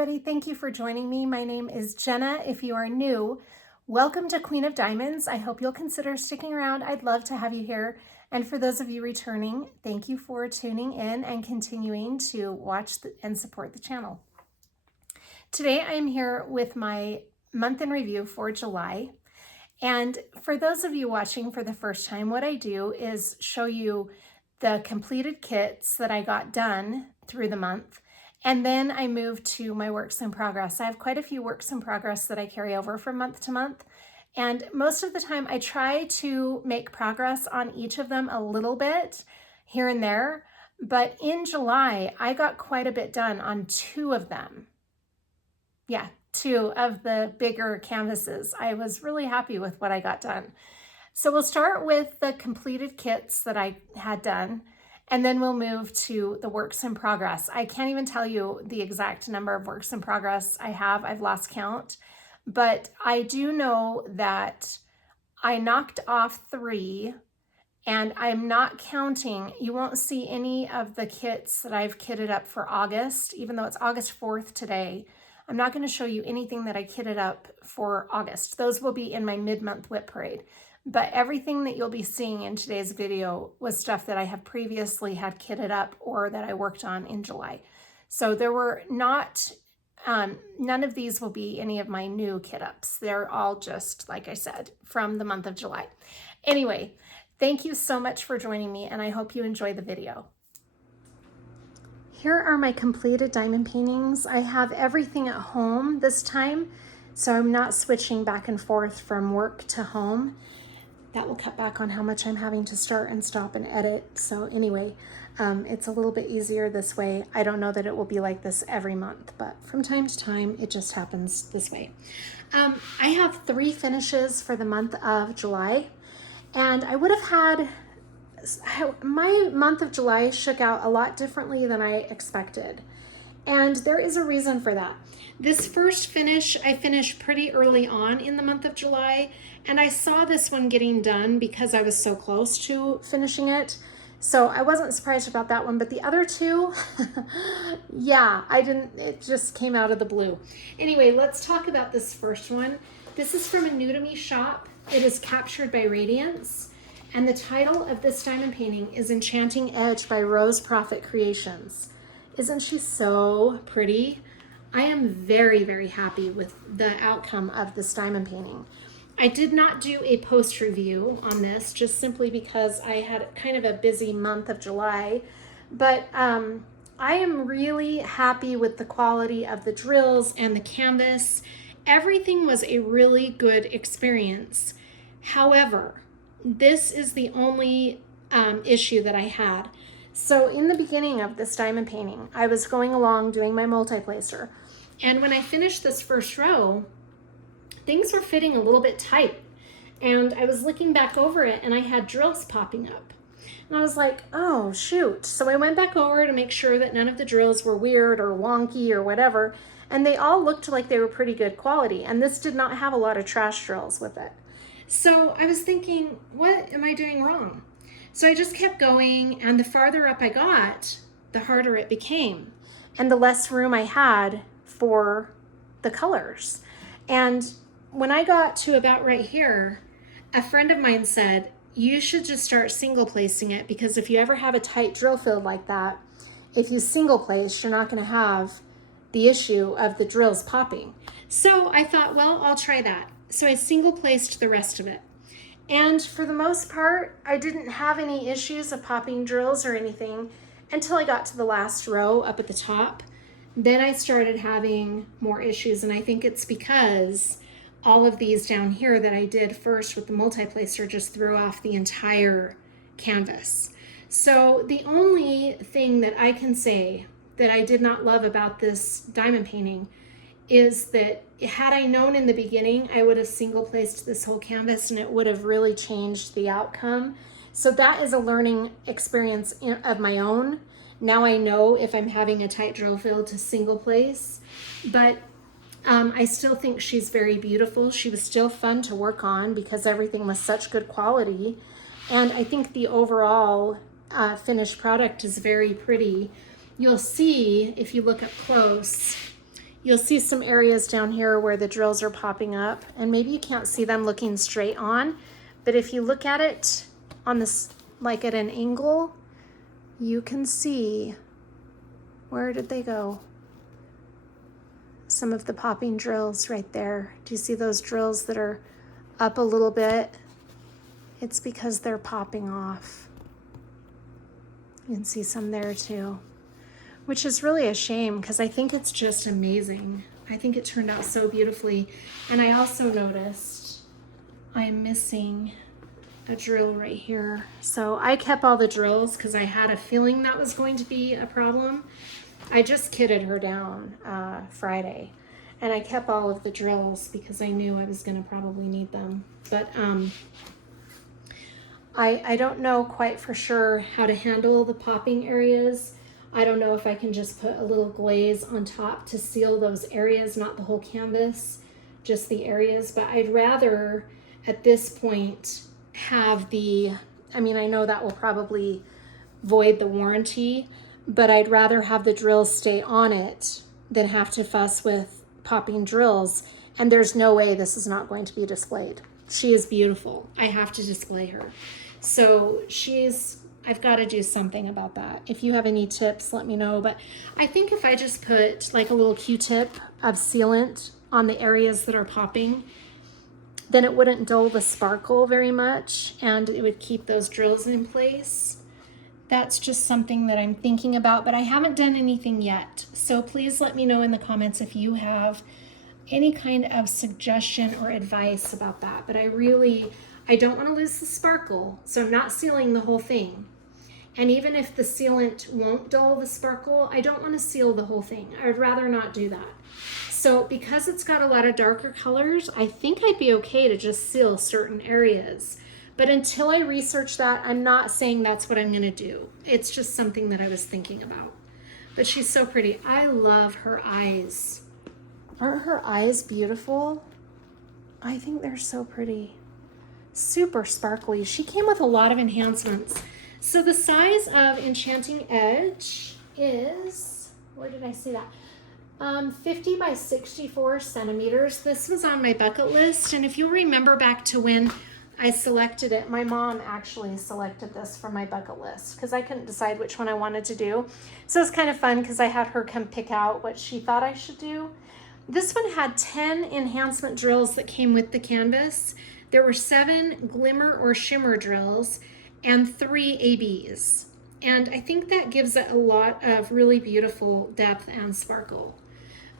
everybody. Thank you for joining me. My name is Jenna. If you are new, welcome to Queen of Diamonds. I hope you'll consider sticking around. I'd love to have you here. And for those of you returning, thank you for tuning in and continuing to watch and support the channel. Today I am here with my month in review for July. And for those of you watching for the first time, what I do is show you the completed kits that I got done through the month. And then I move to my works in progress. I have quite a few works in progress that I carry over from month to month. And most of the time I try to make progress on each of them a little bit here and there. But in July, I got quite a bit done on two of them. Yeah, two of the bigger canvases. I was really happy with what I got done. So we'll start with the completed kits that I had done. And then we'll move to the works in progress. I can't even tell you the exact number of works in progress I have. I've lost count. But I do know that I knocked off 3, and I'm not counting. You won't see any of the kits that I've kitted up for August, even though it's August 4th today. I'm not going to show you anything that I kitted up for August. Those will be in my mid-month whip parade. But everything that you'll be seeing in today's video was stuff that I have previously had kitted up or that I worked on in July. So there were not, none of these will be any of my new kit ups. They're all just, like I said, from the month of July. Anyway, thank you so much for joining me, and I hope you enjoy the video. Here are my completed diamond paintings. I have everything at home this time, so I'm not switching back and forth from work to home. That will cut back on how much I'm having to start and stop and edit. So anyway, it's a little bit easier this way. I don't know that it will be like this every month, but from time to time, it just happens this way. I have 3 finishes for the month of July, and I would have had, my month of July shook out a lot differently than I expected. And there is a reason for that. This first finish, I finished pretty early on in the month of July, and I saw this one getting done because I was so close to finishing it. So I wasn't surprised about that one, but the other 2, yeah, it just came out of the blue. Anyway, let's talk about this first one. This is from a new to me shop. It is Captured by Radiance. And the title of this diamond painting is Enchanting Edge by Rose Prophet Creations. Isn't she so pretty? I am very, very happy with the outcome of this diamond painting. I did not do a post review on this just simply because I had kind of a busy month of July, but I am really happy with the quality of the drills and the canvas. Everything was a really good experience. However, this is the only issue that I had. So in the beginning of this diamond painting, I was going along doing my multi-placer. And when I finished this first row, things were fitting a little bit tight. And I was looking back over it and I had drills popping up. And I was like, oh, shoot. So I went back over to make sure that none of the drills were weird or wonky or whatever. And they all looked like they were pretty good quality. And this did not have a lot of trash drills with it. So I was thinking, what am I doing wrong? So I just kept going, and the farther up I got, the harder it became, and the less room I had for the colors. And when I got to about right here, a friend of mine said, you should just start single placing it, because if you ever have a tight drill field like that, if you single place, you're not going to have the issue of the drills popping. So I thought, well, I'll try that. So I single placed the rest of it. And for the most part, I didn't have any issues of popping drills or anything until I got to the last row up at the top. Then I started having more issues, and I think it's because all of these down here that I did first with the multi-placer just threw off the entire canvas. So the only thing that I can say that I did not love about this diamond painting is that had I known in the beginning, I would have single placed this whole canvas and it would have really changed the outcome. So that is a learning experience of my own. Now I know if I'm having a tight drill field to single place, but I still think she's very beautiful. She was still fun to work on because everything was such good quality. And I think the overall finished product is very pretty. You'll see, if you look up close, You'll see some areas down here where the drills are popping up, and maybe you can't see them looking straight on, but if you look at it on this, like at an angle, you can see, where did they go? Some of the popping drills right there. Do you see those drills that are up a little bit? It's because they're popping off. You can see some there too, which is really a shame because I think it's just amazing. I think it turned out so beautifully. And I also noticed I'm missing a drill right here. So I kept all the drills because I had a feeling that was going to be a problem. I just kitted her down Friday, and I kept all of the drills because I knew I was going to probably need them. But I don't know quite for sure how to handle the popping areas. I don't know if I can just put a little glaze on top to seal those areas, not the whole canvas, just the areas. But I'd rather at this point have the, I mean, I know that will probably void the warranty, but I'd rather have the drills stay on it than have to fuss with popping drills. And there's no way this is not going to be displayed. She is beautiful. I have to display her. So I've got to do something about that. If you have any tips, let me know. But I think if I just put like a little Q-tip of sealant on the areas that are popping, then it wouldn't dull the sparkle very much and it would keep those drills in place. That's just something that I'm thinking about, but I haven't done anything yet. So please let me know in the comments if you have any kind of suggestion or advice about that. But I don't want to lose the sparkle, so I'm not sealing the whole thing. And even if the sealant won't dull the sparkle, I don't want to seal the whole thing. I would rather not do that. So because it's got a lot of darker colors, I think I'd be okay to just seal certain areas. But until I research that, I'm not saying that's what I'm going to do. It's just something that I was thinking about. But she's so pretty. I love her eyes. Aren't her eyes beautiful? I think they're so pretty. Super sparkly. She came with a lot of enhancements. So the size of Enchanting Edge is, where did I see that? 50 by 64 centimeters. This was on my bucket list. And if you remember back to when I selected it, my mom actually selected this for my bucket list because I couldn't decide which one I wanted to do. So it's kind of fun because I had her come pick out what she thought I should do. This one had 10 enhancement drills that came with the canvas. There were 7 glimmer or shimmer drills and 3 ABs. And I think that gives it a lot of really beautiful depth and sparkle.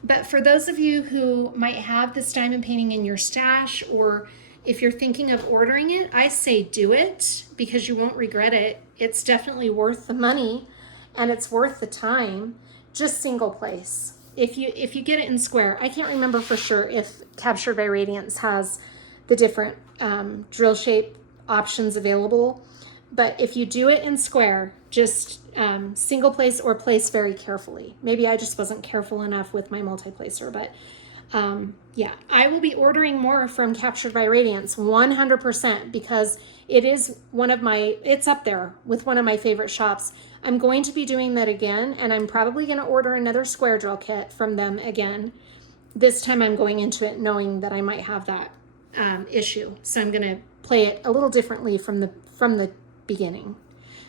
But for those of you who might have this diamond painting in your stash, or if you're thinking of ordering it, I say do it because you won't regret it. It's definitely worth the money and it's worth the time. Just single place. If you get it in square, I can't remember for sure if Captured by Radiance has the different drill shape options available. But if you do it in square, just single place or place very carefully. Maybe I just wasn't careful enough with my multi-placer, but yeah, I will be ordering more from Captured by Radiance 100% because it is it's up there with one of my favorite shops. I'm going to be doing that again, and I'm probably going to order another square drill kit from them again. This time I'm going into it knowing that I might have that issue. So I'm going to play it a little differently from the beginning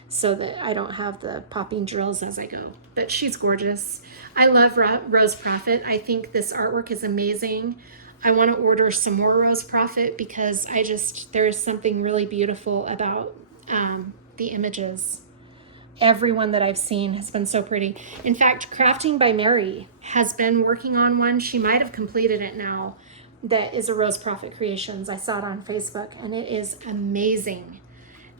so that I don't have the popping drills as I go. But she's gorgeous. I love Rose Prophet. I think this artwork is amazing. I want to order some more Rose Prophet because there is something really beautiful about the images. Everyone that I've seen has been so pretty. In fact, Crafting by Mary has been working on one. She might have completed it now. That is a Rose Prophet Creations. I saw it on Facebook and it is amazing.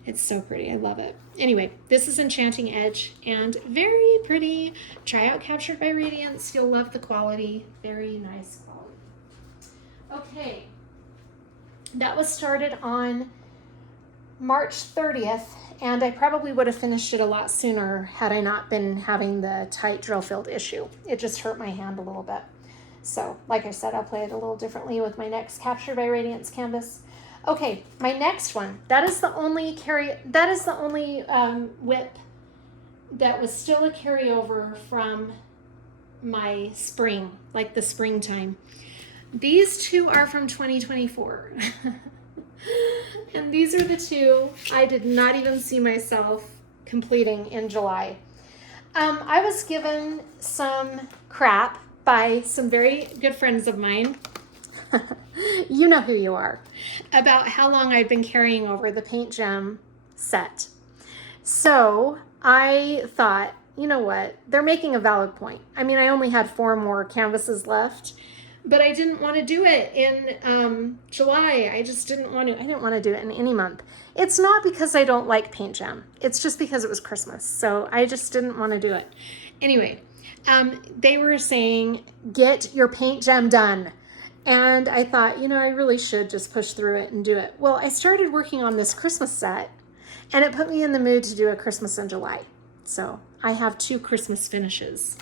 It's so pretty. I love it. Anyway, this is Enchanting Edge and very pretty. Try out Captured by Radiance. You'll love the quality. Very nice quality. Okay. That was started on March 30th, and I probably would have finished it a lot sooner had I not been having the tight drill field issue. It just hurt my hand a little bit. So, like I said, I'll play it a little differently with my next Captured by Radiance canvas. Okay, my next one. That is the only whip that was still a carryover from my spring, like the springtime. These two are from 2024. And these are the two I did not even see myself completing in July. I was given some crap by some very good friends of mine. You know who you are, about how long I've been carrying over the paint gem set. So I thought, you know what, they're making a valid point. I mean, I only had 4 more canvases left, but I didn't want to do it in July. I just didn't want to. I didn't want to do it in any month. It's not because I don't like paint gem. It's just because it was Christmas. So I just didn't want to do it. Anyway, they were saying, get your paint gem done. And I thought, you know, I really should just push through it and do it. Well, I started working on this Christmas set, and it put me in the mood to do a Christmas in July. So I have 2 Christmas finishes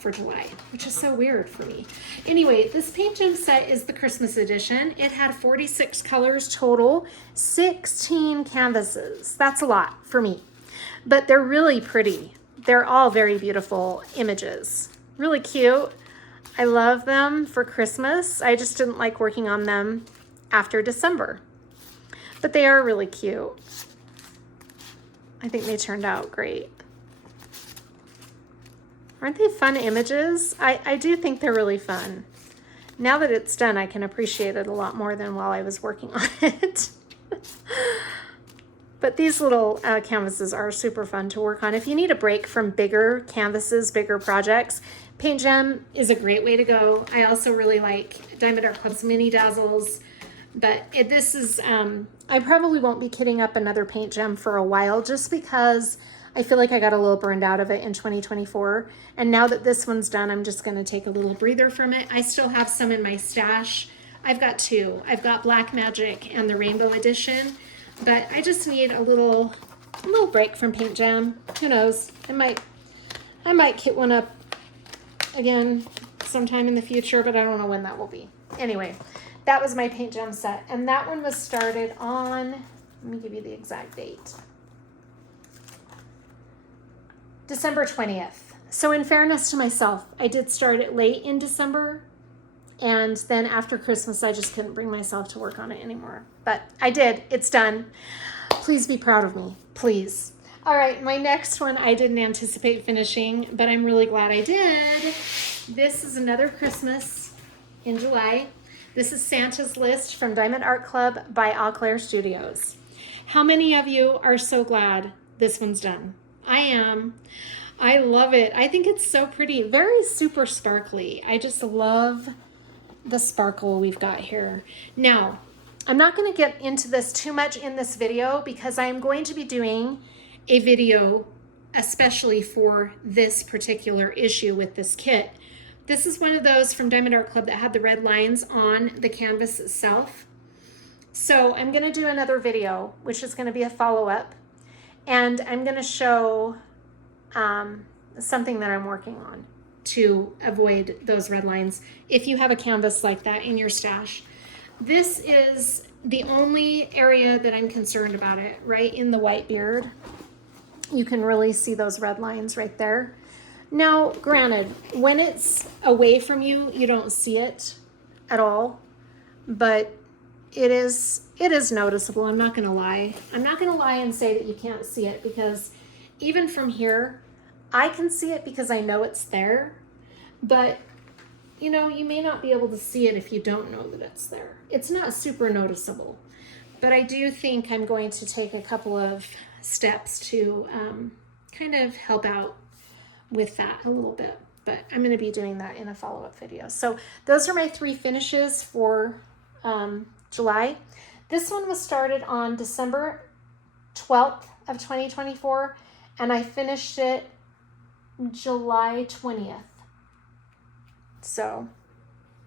for July, which is so weird for me. Anyway, this paint gem set is the Christmas edition. It had 46 colors total, 16 canvases. That's a lot for me, but they're really pretty. They're all very beautiful images, really cute. I love them for Christmas. I just didn't like working on them after December, but they are really cute. I think they turned out great. Aren't they fun images? I do think they're really fun. Now that it's done, I can appreciate it a lot more than while I was working on it. But these little canvases are super fun to work on. If you need a break from bigger canvases, bigger projects, Paint Gem is a great way to go. I also really like Diamond Art Club's Mini Dazzles. But this is, I probably won't be kitting up another Paint Gem for a while just because I feel like I got a little burned out of it in 2024. And now that this one's done, I'm just going to take a little breather from it. I still have some in my stash. I've got 2. I've got Black Magic and the Rainbow Edition. But I just need a little break from Paint Gem. Who knows? I might kit one up again sometime in the future, but I don't know when that will be. Anyway, that was my Paint Gem set. And that one was started on, let me give you the exact date. December 20th. So in fairness to myself, I did start it late in December, and then after Christmas, I just couldn't bring myself to work on it anymore. But I did. It's done. Please be proud of me. Please. All right, my next one I didn't anticipate finishing, but I'm really glad I did. This is another Christmas in July. This is Santa's List from Diamond Art Club by Eau Claire Studios. How many of you are so glad this one's done? I am. I love it. I think it's so pretty. Very super sparkly. I just love the sparkle we've got here. Now, I'm not going to get into this too much in this video because I am going to be doing a video especially for this particular issue with this kit. This is one of those from Diamond Art Club that had the red lines on the canvas itself. So I'm going to do another video, which is going to be a follow-up. And I'm going to show something that I'm working on to avoid those red lines if you have a canvas like that in your stash. This is the only area that I'm concerned about it, right in the white beard. You can really see those red lines right there. Now, granted, when it's away from you, you don't see it at all, but it is noticeable. I'm not going to lie. I'm not going to lie and say that you can't see it, because even from here, I can see it because I know it's there. But, you know, you may not be able to see it if you don't know that it's there. It's not super noticeable. But I do think I'm going to take a couple of steps to kind of help out with that a little bit. But I'm going to be doing that in a follow-up video. So those are my 3 finishes for July. This one was started on December 12th of 2024, and I finished it July 20th. So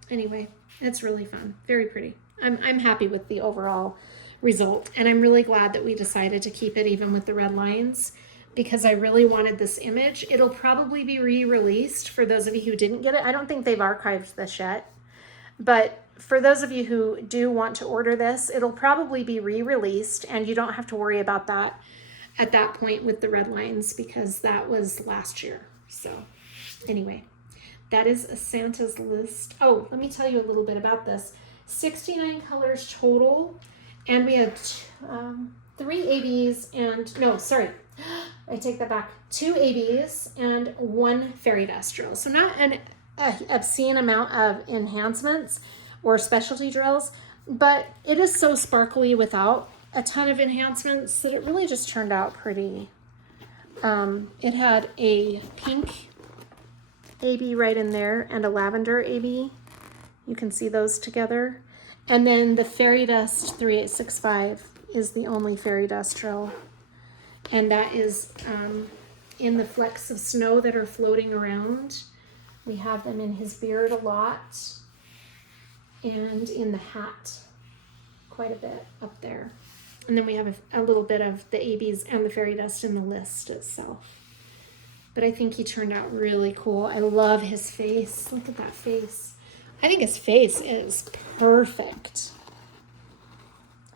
anyway, it's really fun. Very pretty. I'm happy with the overall result, and I'm really glad that we decided to keep it even with the red lines, because I really wanted this image. It'll probably be re-released for those of you who didn't get it. I don't think they've archived this yet, but for those of you who do want to order this, it'll probably be re-released, and you don't have to worry about that at that point with the red lines, because that was last year. So anyway, that is Santa's list. Oh, let me tell you a little bit about this. 69 colors total, and we had 3 ABs and, no, sorry, I take that back. 2 ABs and 1 fairy dust drill. So not an obscene amount of enhancements or specialty drills, but it is so sparkly without a ton of enhancements that it really just turned out pretty. It had a pink AB right in there and a lavender AB. You can see those together. And then the fairy dust 3865 is the only fairy dust drill. And that is in the flecks of snow that are floating around. We have them in his beard a lot and in the hat quite a bit up there. And then we have a little bit of the ABs and the fairy dust in the list itself. But I think he turned out really cool. I love his face. Look at that face. I think his face is perfect.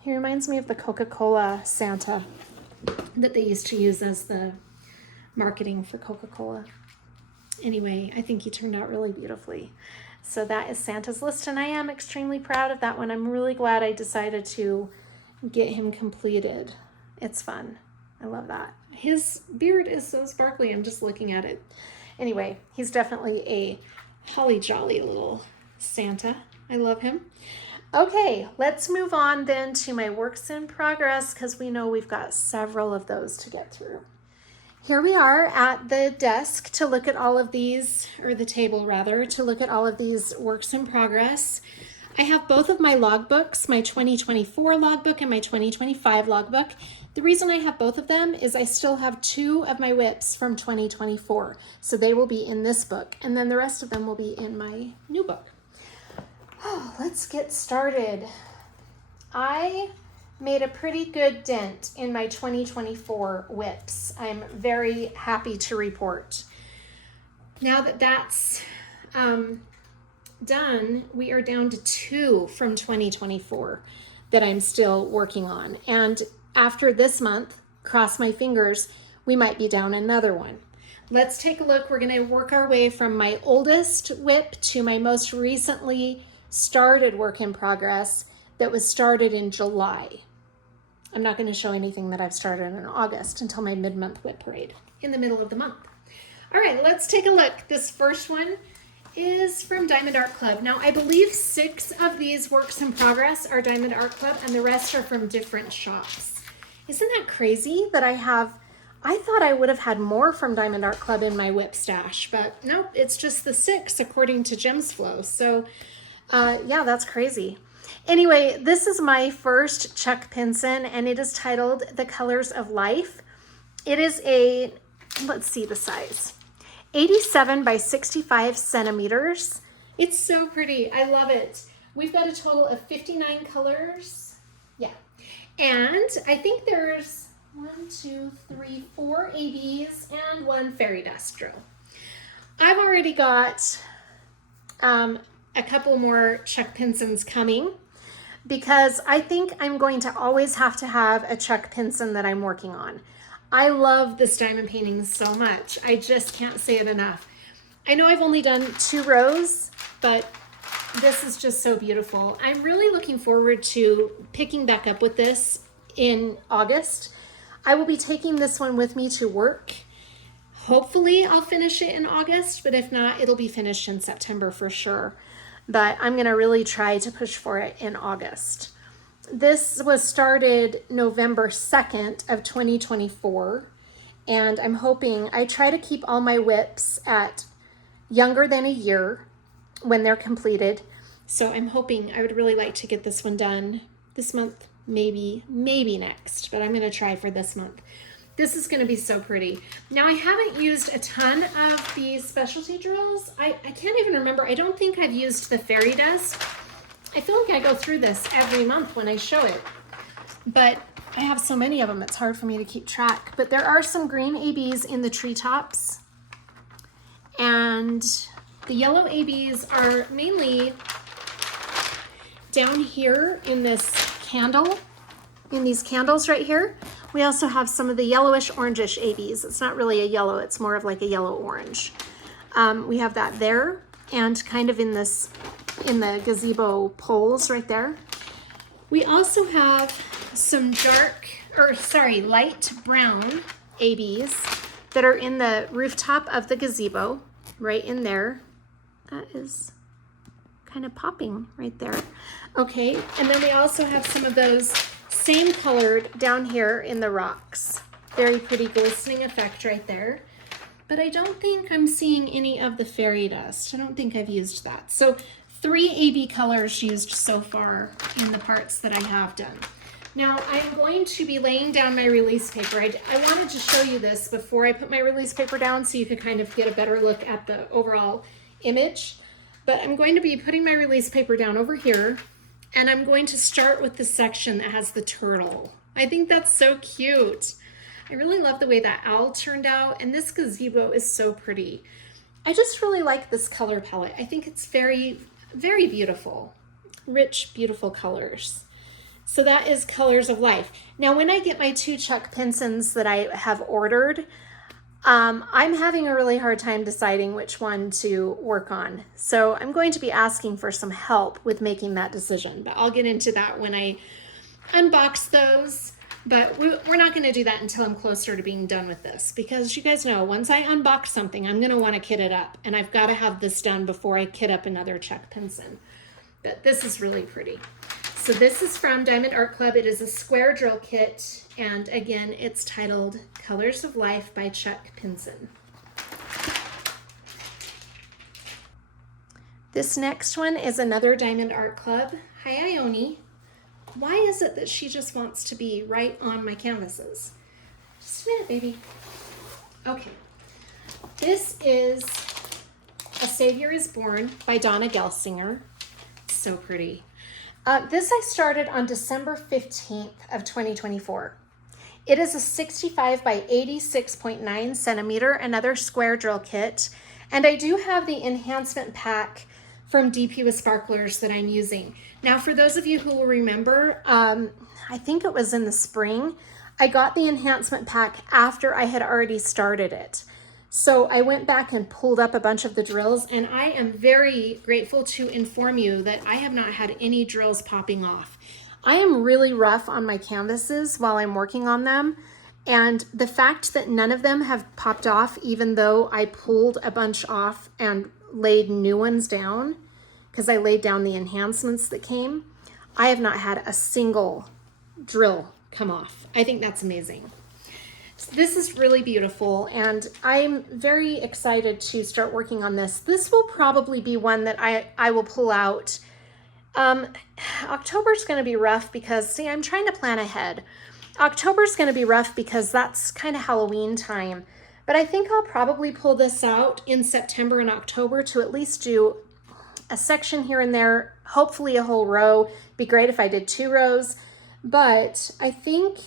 He reminds me of the Coca-Cola Santa that they used to use as the marketing for Coca-Cola. Anyway, I think he turned out really beautifully. So that is Santa's list, and I am extremely proud of that one. I'm really glad I decided to get him completed. It's fun. I love that. His beard is so sparkly. I'm just looking at it. Anyway, he's definitely a holly jolly little Santa. I love him. Okay, let's move on then to my works in progress, because we know we've got several of those to get through. Here we are at the desk to look at all of these, or the table rather, to look at all of these works in progress. I have both of my logbooks, my 2024 logbook and my 2025 logbook. The reason I have both of them is I still have 2 of my whips from 2024. So they will be in this book, and then the rest of them will be in my new book. Oh, let's get started. I made a pretty good dent in my 2024 whips. I'm very happy to report. Now that that's done, we are down to 2 from 2024 that I'm still working on. And after this month, cross my fingers, we might be down another one. Let's take a look. We're going to work our way from my oldest whip to my most recently started work in progress that was started in July. I'm not going to show anything that I've started in August until my mid-month whip parade in the middle of the month. All right, let's take a look. This first one is from Diamond Art Club. Now, I believe 6 of these works in progress are Diamond Art Club, and the rest are from different shops. Isn't that crazy that I thought I would have had more from Diamond Art Club in my whip stash, but nope, it's just the 6 according to Gems Flow. So yeah, that's crazy. Anyway, this is my first Chuck Pinson, and it is titled The Colors of Life. It is a, let's see the size, 87 by 65 centimeters. It's so pretty. I love it. We've got a total of 59 colors. Yeah. And I think there's 4 ABs and 1 fairy dust drill. I've already got a couple more Chuck Pinsons coming, because I think I'm going to always have to have a Chuck Pinson that I'm working on. I love this diamond painting so much. I just can't say it enough. I know I've only done 2 rows, but this is just so beautiful. I'm really looking forward to picking back up with this in August. I will be taking this one with me to work. Hopefully I'll finish it in August, but if not, it'll be finished in September for sure. But I'm going to really try to push for it in August. This was started November 2nd of 2024, and I'm hoping, I try to keep all my whips at younger than a year when they're completed. So I'm hoping, I would really like to get this one done this month, maybe next, but I'm going to try for this month. This is going to be so pretty. Now, I haven't used a ton of these specialty drills. I can't even remember. I don't think I've used the fairy dust. I feel like I go through this every month when I show it, but I have so many of them, it's hard for me to keep track. But there are some green ABs in the treetops, and the yellow ABs are mainly down here in this candle, in these candles right here. We also have some of the yellowish orangish ABs. It's not really a yellow, it's more of like a yellow orange. We have that there. and kind of in the gazebo poles right there. We also have some light brown ABs that are in the rooftop of the gazebo, right in there. That is kind of popping right there. Okay, and then we also have some of those same colored down here in the rocks. Very pretty glistening effect right there. But I don't think I'm seeing any of the fairy dust. I don't think I've used that. So 3 AB colors used so far in the parts that I have done. Now I'm going to be laying down my release paper. I wanted to show you this before I put my release paper down so you could kind of get a better look at the overall image. But I'm going to be putting my release paper down over here, and I'm going to start with the section that has the turtle. I think that's so cute. I really love the way that owl turned out, and this gazebo is so pretty. I just really like this color palette. I think it's very, very beautiful. Rich, beautiful colors. So that is Colors of Life. Now, when I get my 2 Chuck Pinsons that I have ordered, I'm having a really hard time deciding which one to work on. So I'm going to be asking for some help with making that decision, but I'll get into that when I unbox those. But we're not going to do that until I'm closer to being done with this, because you guys know once I unbox something, I'm going to want to kit it up, and I've got to have this done before I kit up another Chuck Pinson. But this is really pretty. So this is from Diamond Art Club. It is a square drill kit, and again, it's titled Colors of Life by Chuck Pinson. This next one is another Diamond Art Club. Hi, Ione. Why is it that she just wants to be right on my canvases? Just a minute, baby. Okay. This is A Savior is Born by Donna Gelsinger. So pretty. This I started on December 15th of 2024. It is a 65 by 86.9 centimeter, another square drill kit. And I do have the enhancement pack from DP with Sparklers that I'm using. Now, for those of you who will remember, I think it was in the spring, I got the enhancement pack after I had already started it. So I went back and pulled up a bunch of the drills, and I am very grateful to inform you that I have not had any drills popping off. I am really rough on my canvases while I'm working on them, and the fact that none of them have popped off, even though I pulled a bunch off and laid new ones down, because I laid down the enhancements that came, I have not had a single drill come off. I think that's amazing. So this is really beautiful, and I'm very excited to start working on this. This will probably be one that I will pull out. October's going to be rough because, see, I'm trying to plan ahead. October's going to be rough because that's kind of Halloween time. But I think I'll probably pull this out in September and October to at least do a section here and there, hopefully a whole row. Be great if I did 2 rows. But I think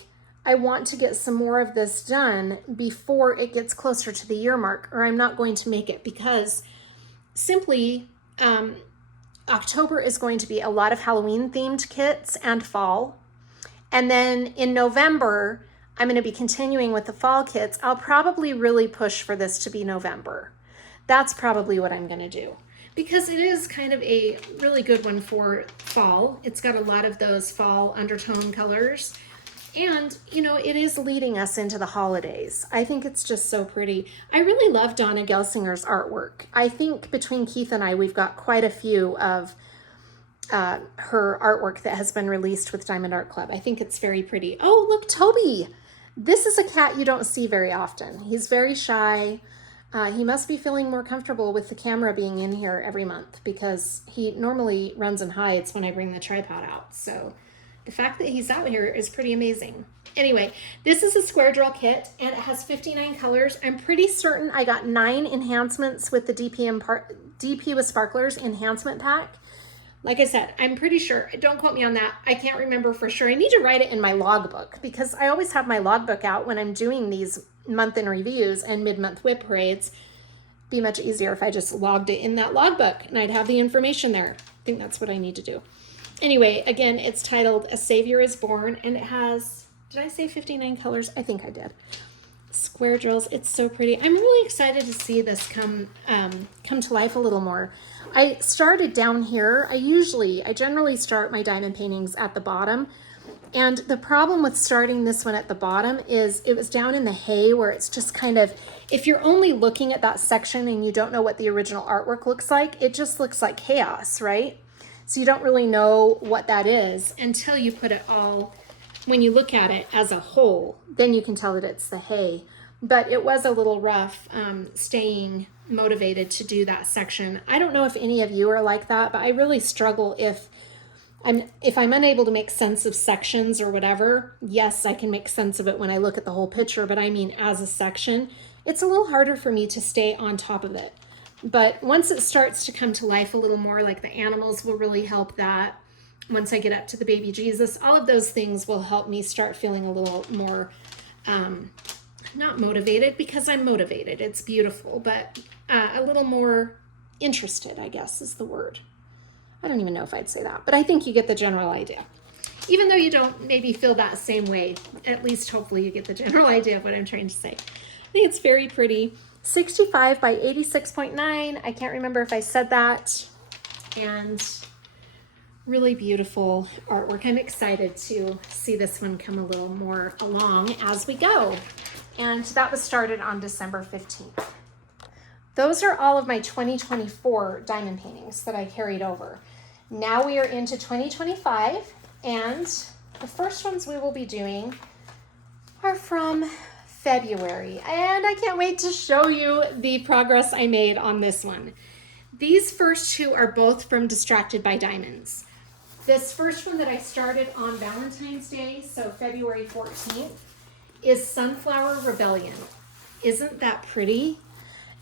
I want to get some more of this done before it gets closer to the year mark, or I'm not going to make it, because simply October is going to be a lot of Halloween themed kits and fall. And then in November, I'm going to be continuing with the fall kits. I'll probably really push for this to be November. That's probably what I'm going to do, because it is kind of a really good one for fall. It's got a lot of those fall undertone colors. And, you know, it is leading us into the holidays. I think it's just so pretty. I really love Donna Gelsinger's artwork. I think between Keith and I, we've got quite a few of her artwork that has been released with Diamond Art Club. I think it's very pretty. Oh, look, Toby. This is a cat you don't see very often. He's very shy. He must be feeling more comfortable with the camera being in here every month, because he normally runs and hides when I bring the tripod out. So the fact that he's out here is pretty amazing. Anyway, this is a square drill kit, and it has 59 colors. I'm pretty certain I got 9 enhancements with the DP with Sparklers enhancement pack. Like I said, I'm pretty sure. Don't quote me on that. I can't remember for sure. I need to write it in my logbook, because I always have my logbook out when I'm doing these month-in reviews and mid-month whip parades. It'd be much easier if I just logged it in that logbook and I'd have the information there. I think that's what I need to do. Anyway, again, it's titled A Savior is Born, and it has, did I say 59 colors? I think I did. Square drills. It's so pretty. I'm really excited to see this come to life a little more. I started down here. I generally start my diamond paintings at the bottom. And the problem with starting this one at the bottom is it was down in the hay where it's just kind of, if you're only looking at that section and you don't know what the original artwork looks like, it just looks like chaos, right? So you don't really know what that is until you put it all, when you look at it as a whole, then you can tell that it's the hay. But it was a little rough staying motivated to do that section. I don't know if any of you are like that, but I really struggle if I'm unable to make sense of sections or whatever. Yes, I can make sense of it when I look at the whole picture, but I mean as a section, it's a little harder for me to stay on top of it. But once it starts to come to life a little more, like the animals will really help that. Once I get up to the baby Jesus, all of those things will help me start feeling a little more, not motivated, because I'm motivated. It's beautiful, but a little more interested, I guess is the word. I don't even know if I'd say that, but I think you get the general idea. Even though you don't maybe feel that same way, at least hopefully you get the general idea of what I'm trying to say. I think it's very pretty. 65 by 86.9. I can't remember if I said that. And really beautiful artwork. I'm excited to see this one come a little more along as we go. And that was started on December 15th. Those are all of my 2024 diamond paintings that I carried over. Now we are into 2025, and the first ones we will be doing are from February. And I can't wait to show you the progress I made on this one. These first two are both from Distracted by Diamonds. This first one that I started on Valentine's Day, so February 14th, is Sunflower Rebellion. Isn't that pretty?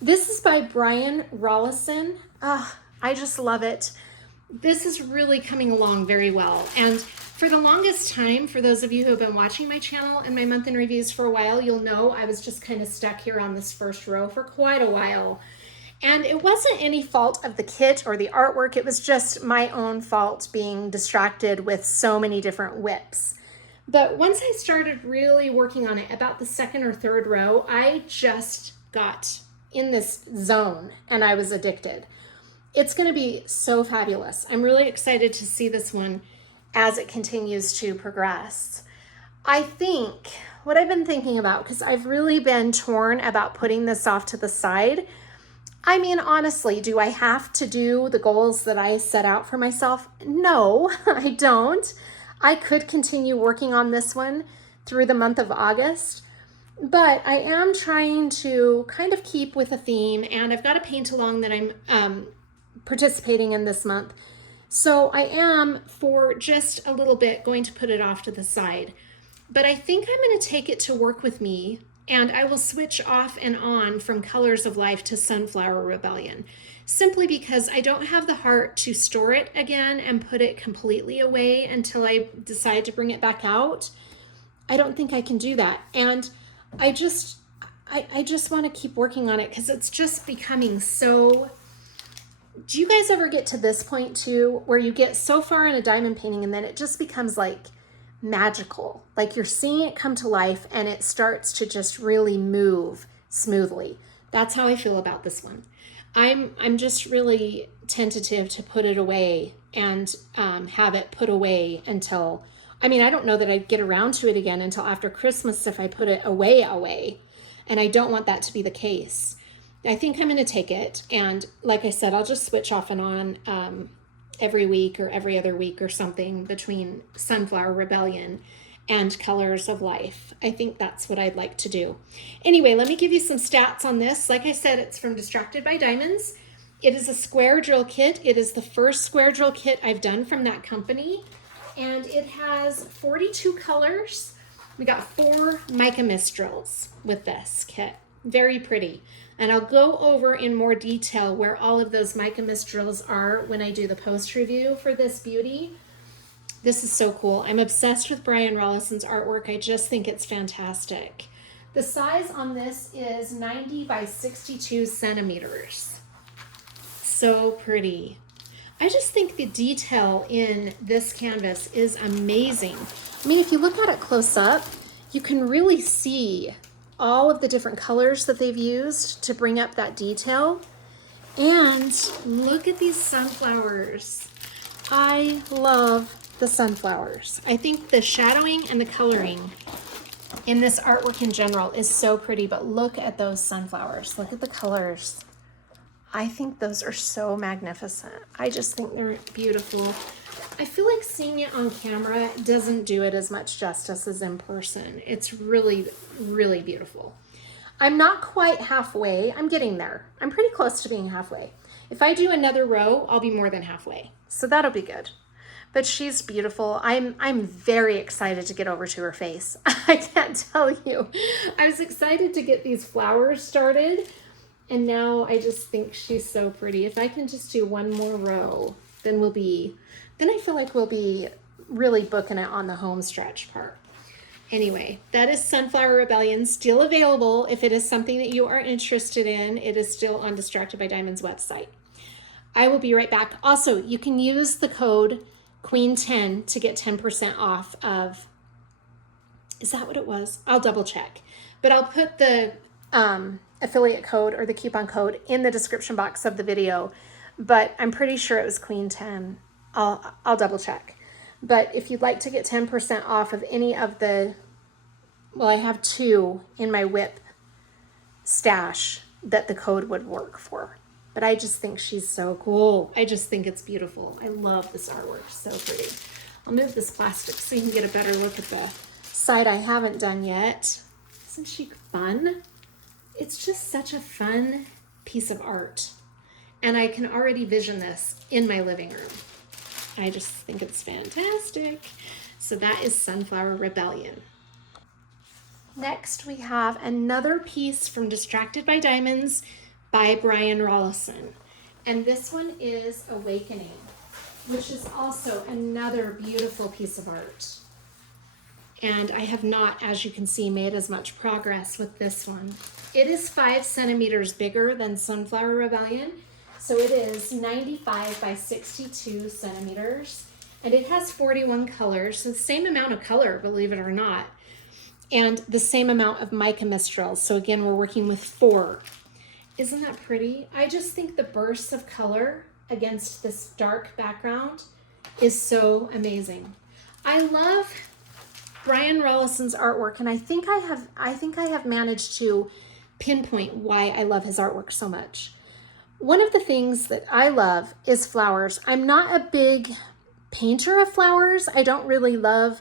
This is by Brian Rollison. I just love it. This is really coming along very well. And for the longest time, for those of you who have been watching my channel and my month in reviews for a while, you'll know I was just kind of stuck here on this first row for quite a while. And it wasn't any fault of the kit or the artwork. It was just my own fault being distracted with so many different whips. But once I started really working on it, about the second or third row, I just got in this zone and I was addicted. It's going to be so fabulous. I'm really excited to see this one as it continues to progress. I think what I've been thinking about, because I've really been torn about putting this off to the side. I mean, honestly, do I have to do the goals that I set out for myself? No, I don't. I could continue working on this one through the month of August. But I am trying to kind of keep with a theme, and I've got a paint along that I'm participating in this month. So I am, for just a little bit, going to put it off to the side. But I think I'm going to take it to work with me, and I will switch off and on from Colors of Life to Sunflower Rebellion, simply because I don't have the heart to store it again and put it completely away until I decide to bring it back out. I don't think I can do that. And I just want to keep working on it because it's just becoming so... Do you guys ever get to this point too, where you get so far in a diamond painting and then it just becomes like magical? Like you're seeing it come to life and it starts to just really move smoothly. That's how I feel about this one. I'm just really tentative to put it away and have it put away until... I mean, I don't know that I'd get around to it again until after Christmas if I put it away. And I don't want that to be the case. I think I'm going to take it. And like I said, I'll just switch off and on every week or every other week or something between Sunflower Rebellion and Colors of Life. I think that's what I'd like to do. Anyway, let me give you some stats on this. Like I said, it's from Distracted by Diamonds. It is a square drill kit. It is the first square drill kit I've done from that company. And it has 42 colors. We got 4 mica mist drills with this kit. Very pretty. And I'll go over in more detail where all of those mica mist drills are when I do the post review for this beauty. This is so cool. I'm obsessed with Brian Rollison's artwork. I just think it's fantastic. The size on this is 90 by 62 centimeters. So pretty. I just think the detail in this canvas is amazing. I mean, if you look at it close up, you can really see all of the different colors that they've used to bring up that detail. And look at these sunflowers. I love the sunflowers. I think the shadowing and the coloring in this artwork in general is so pretty, but look at those sunflowers. Look at the colors. I think those are so magnificent. I just think they're beautiful. I feel like seeing it on camera doesn't do it as much justice as in person. It's really, really beautiful. I'm not quite halfway. I'm getting there. I'm pretty close to being halfway. If I do another row, I'll be more than halfway. So that'll be good. But she's beautiful. I'm very excited to get over to her face. I can't tell you. I was excited to get these flowers started, and now I just think she's so pretty. If I can just do one more row, then I feel like we'll be really booking it on the home stretch part. Anyway, that is Sunflower Rebellion, still available. If it is something that you are interested in, it is still on Distracted by Diamonds website. I will be right back. Also, you can use the code Queen10 to get 10% off of, is that what it was? I'll double check. But I'll put the affiliate code or the coupon code in the description box of the video. But I'm pretty sure it was Queen10. I'll double check. But if you'd like to get 10% off of any of the, well, I have 2 in my whip stash that the code would work for. But I just think she's so cool. I just think it's beautiful. I love this artwork, so pretty. I'll move this plastic so you can get a better look at the side I haven't done yet. Isn't she fun? It's just such a fun piece of art. And I can already vision this in my living room. I just think it's fantastic. So that is Sunflower Rebellion. Next, we have another piece from Distracted by Diamonds by Brian Rollison. And this one is Awakening, which is also another beautiful piece of art. And I have not, as you can see, made as much progress with this one. It is 5 centimeters bigger than Sunflower Rebellion. So it is 95 by 62 centimeters, and it has 41 colors, so the same amount of color, believe it or not, and the same amount of mica mistrals. So again, we're working with 4. Isn't that pretty? I just think the bursts of color against this dark background is so amazing. I love Brian Rollison's artwork, and I think I have managed to pinpoint why I love his artwork so much. One of the things that I love is flowers. I'm not a big painter of flowers. I don't really love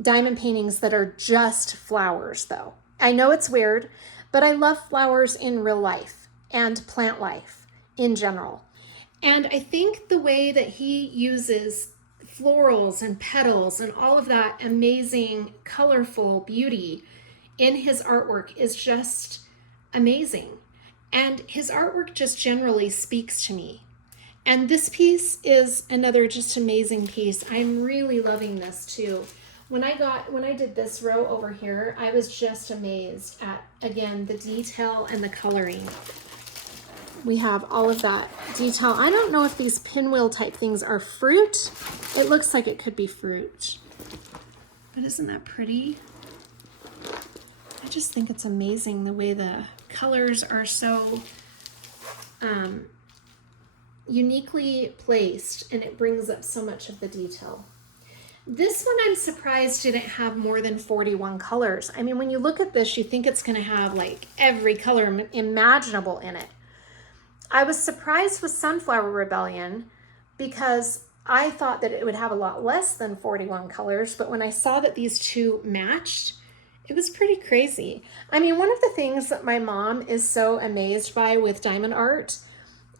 diamond paintings that are just flowers, though. I know it's weird, but I love flowers in real life and plant life in general. And I think the way that he uses florals and petals and all of that amazing, colorful beauty in his artwork is just amazing. And his artwork just generally speaks to me. And this piece is another just amazing piece. I'm really loving this too. When I did this row over here, I was just amazed at, again, the detail and the coloring. We have all of that detail. I don't know if these pinwheel type things are fruit. It looks like it could be fruit. But isn't that pretty? I just think it's amazing the way the colors are so uniquely placed, and it brings up so much of the detail. This one I'm surprised didn't have more than 41 colors. I mean, when you look at this, you think it's going to have like every color imaginable in it. I was surprised with Sunflower Rebellion because I thought that it would have a lot less than 41 colors, but when I saw that these 2 matched, it was pretty crazy. I mean, one of the things that my mom is so amazed by with diamond art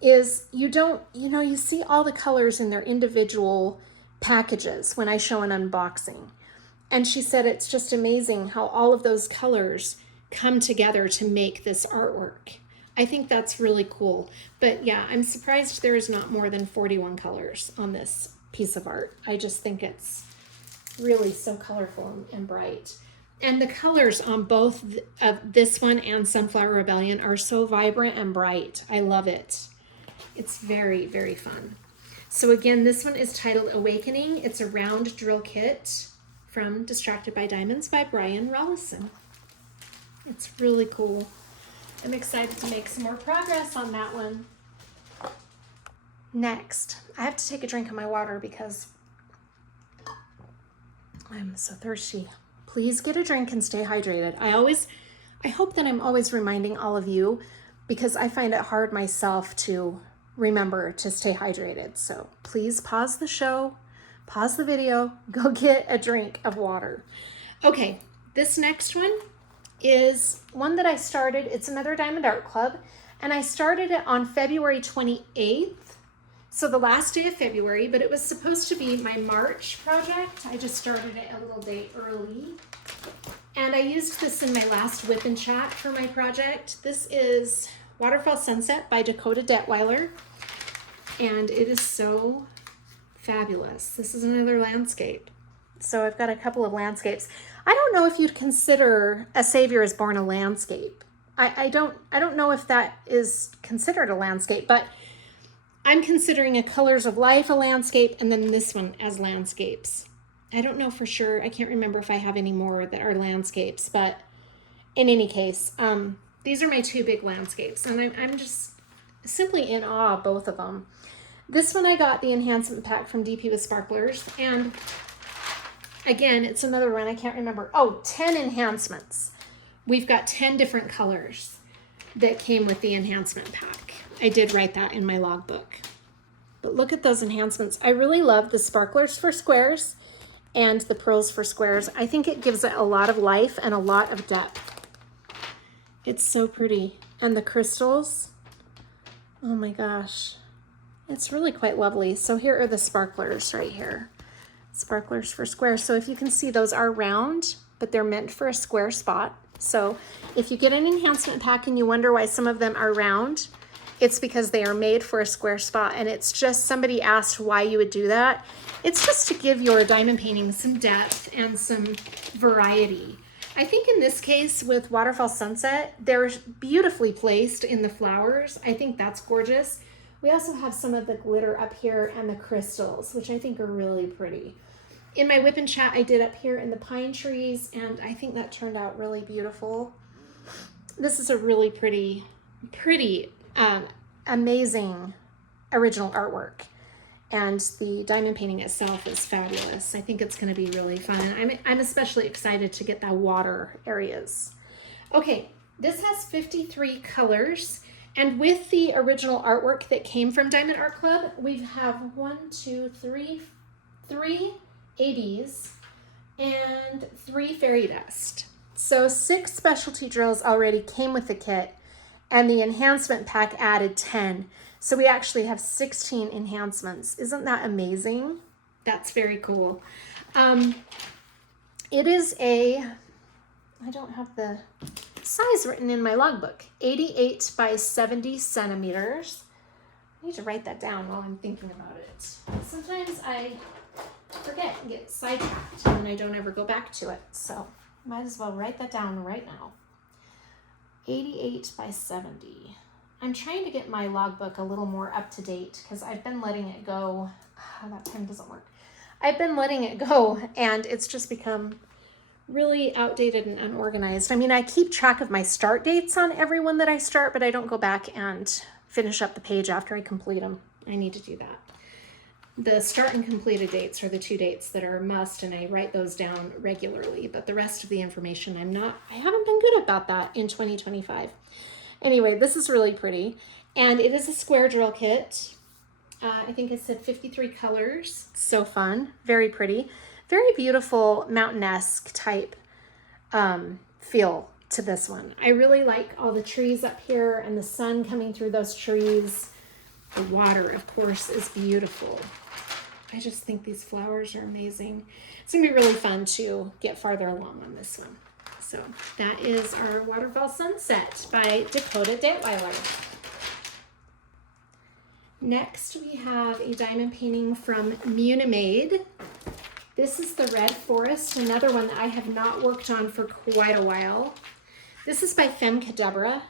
is you see all the colors in their individual packages when I show an unboxing. And she said it's just amazing how all of those colors come together to make this artwork. I think that's really cool. But yeah, I'm surprised there is not more than 41 colors on this piece of art. I just think it's really so colorful and bright. And the colors on both of this one and Sunflower Rebellion are so vibrant and bright. I love it. It's very, very fun. So again, this one is titled Awakening. It's a round drill kit from Distracted by Diamonds by Brian Rollison. It's really cool. I'm excited to make some more progress on that one. Next, I have to take a drink of my water because I'm so thirsty. Please get a drink and stay hydrated. I hope that I'm always reminding all of you, because I find it hard myself to remember to stay hydrated. So please pause the show, pause the video, go get a drink of water. Okay, this next one is one that I started. It's another Diamond Art Club, and I started it on February 28th. So the last day of February, but it was supposed to be my March project. I just started it a little day early. And I used this in my last whip and chat for my project. This is Waterfall Sunset by Dakota Detweiler. And it is so fabulous. This is another landscape. So I've got a couple of landscapes. I don't know if you'd consider A Savior is Born a landscape. I don't know if that is considered a landscape, but I'm considering a Colors of Life a landscape, and then this one as landscapes. I don't know for sure. I can't remember if I have any more that are landscapes, but in any case, these are my two big landscapes, and I'm just simply in awe of both of them. This one I got the enhancement pack from DP with Sparklers, and again, it's another one I can't remember. Oh, 10 enhancements. We've got 10 different colors that came with the enhancement pack. I did write that in my logbook. But look at those enhancements. I really love the Sparklers for Squares and the Pearls for Squares. I think it gives it a lot of life and a lot of depth. It's so pretty. And the crystals, oh my gosh. It's really quite lovely. So here are the Sparklers right here. Sparklers for Squares. So if you can see, those are round, but they're meant for a square spot. So if you get an enhancement pack and you wonder why some of them are round, it's because they are made for a square spot, and it's just, somebody asked why you would do that. It's just to give your diamond painting some depth and some variety. I think in this case with Waterfall Sunset, they're beautifully placed in the flowers. I think that's gorgeous. We also have some of the glitter up here and the crystals, which I think are really pretty. In my whip and chat, I did up here in the pine trees, and I think that turned out really beautiful. This is a really pretty, amazing original artwork, and the diamond painting itself is fabulous. I think it's going to be really fun. I'm especially excited to get the water areas. Okay, this has 53 colors, and with the original artwork that came from Diamond Art Club, we have 3 ABs and 3 fairy dust. So 6 specialty drills already came with the kit, and the enhancement pack added 10. So we actually have 16 enhancements. Isn't that amazing? That's very cool. It is I don't have the size written in my logbook, 88 by 70 centimeters. I need to write that down while I'm thinking about it. Sometimes I forget and get sidetracked, and then I don't ever go back to it. So might as well write that down right now. 88 by 70. I'm trying to get my logbook a little more up to date because I've been letting it go. That pen doesn't work. I've been letting it go, and it's just become really outdated and unorganized. I mean, I keep track of my start dates on every one that I start, but I don't go back and finish up the page after I complete them. I need to do that. The start and completed dates are the 2 dates that are a must, and I write those down regularly, but the rest of the information I haven't been good about that in 2025. Anyway, this is really pretty, and it is a square drill kit. I think I said 53 colors. So fun, very pretty, very beautiful mountain-esque type feel to this one. I really like all the trees up here and the sun coming through those trees. The water, of course, is beautiful. I just think these flowers are amazing. It's gonna be really fun to get farther along on this one. So that is our Waterfall Sunset by Dakota Detweiler. Next, we have a diamond painting from Munimade. This is the Red Forest, another one that I have not worked on for quite a while. This is by Femme Cadabra,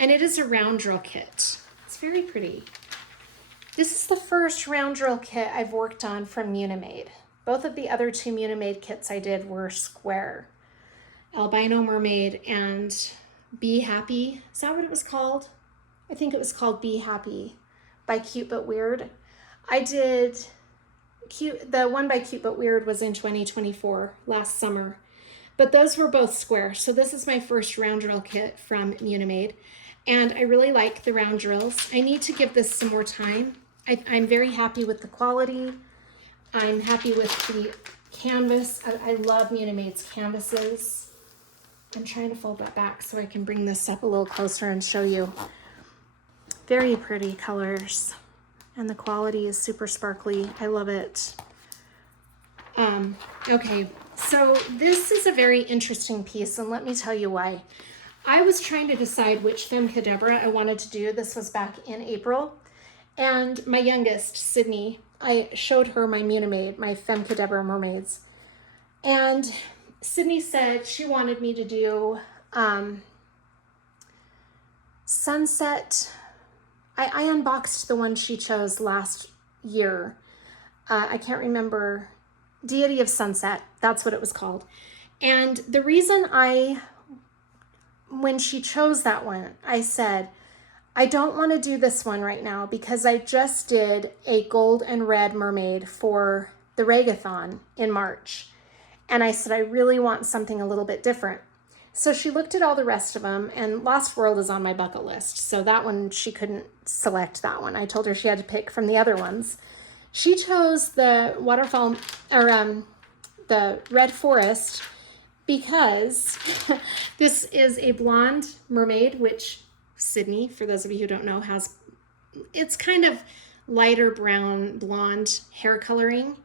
and it is a round drill kit. It's very pretty. This is the first round drill kit I've worked on from Munimade. Both of the other 2 Munimade kits I did were square. albino mermaid and Be Happy. Is that what it was called? I think it was called Be Happy by Cute But Weird. I did the one by Cute But Weird was in 2024, last summer. But those were both square. So this is my first round drill kit from Munimade. And I really like the round drills. I need to give this some more time. I'm very happy with the quality. I'm happy with the canvas. I love Munimade's canvases. I'm trying to fold that back so I can bring this up a little closer and show you. Very pretty colors. And the quality is super sparkly. I love it. Okay, so this is a very interesting piece, and let me tell you why. I was trying to decide which Femme Cadabra I wanted to do. This was back in April. And my youngest, Sydney, I showed her my Munimade, my Femme Cadabra mermaids. And Sydney said she wanted me to do Sunset. I unboxed the one she chose last year. I can't remember. Deity of Sunset. That's what it was called. And the reason when she chose that one, I said, I don't want to do this one right now because I just did a gold and red mermaid for the Regathon in March. And I said, I really want something a little bit different. So she looked at all the rest of them, and Lost World is on my bucket list. So that one, she couldn't select that one. I told her she had to pick from the other ones. She chose the Waterfall, or the Red Forest, because this is a blonde mermaid, which Sydney, for those of you who don't know, it's kind of lighter brown blonde hair coloring.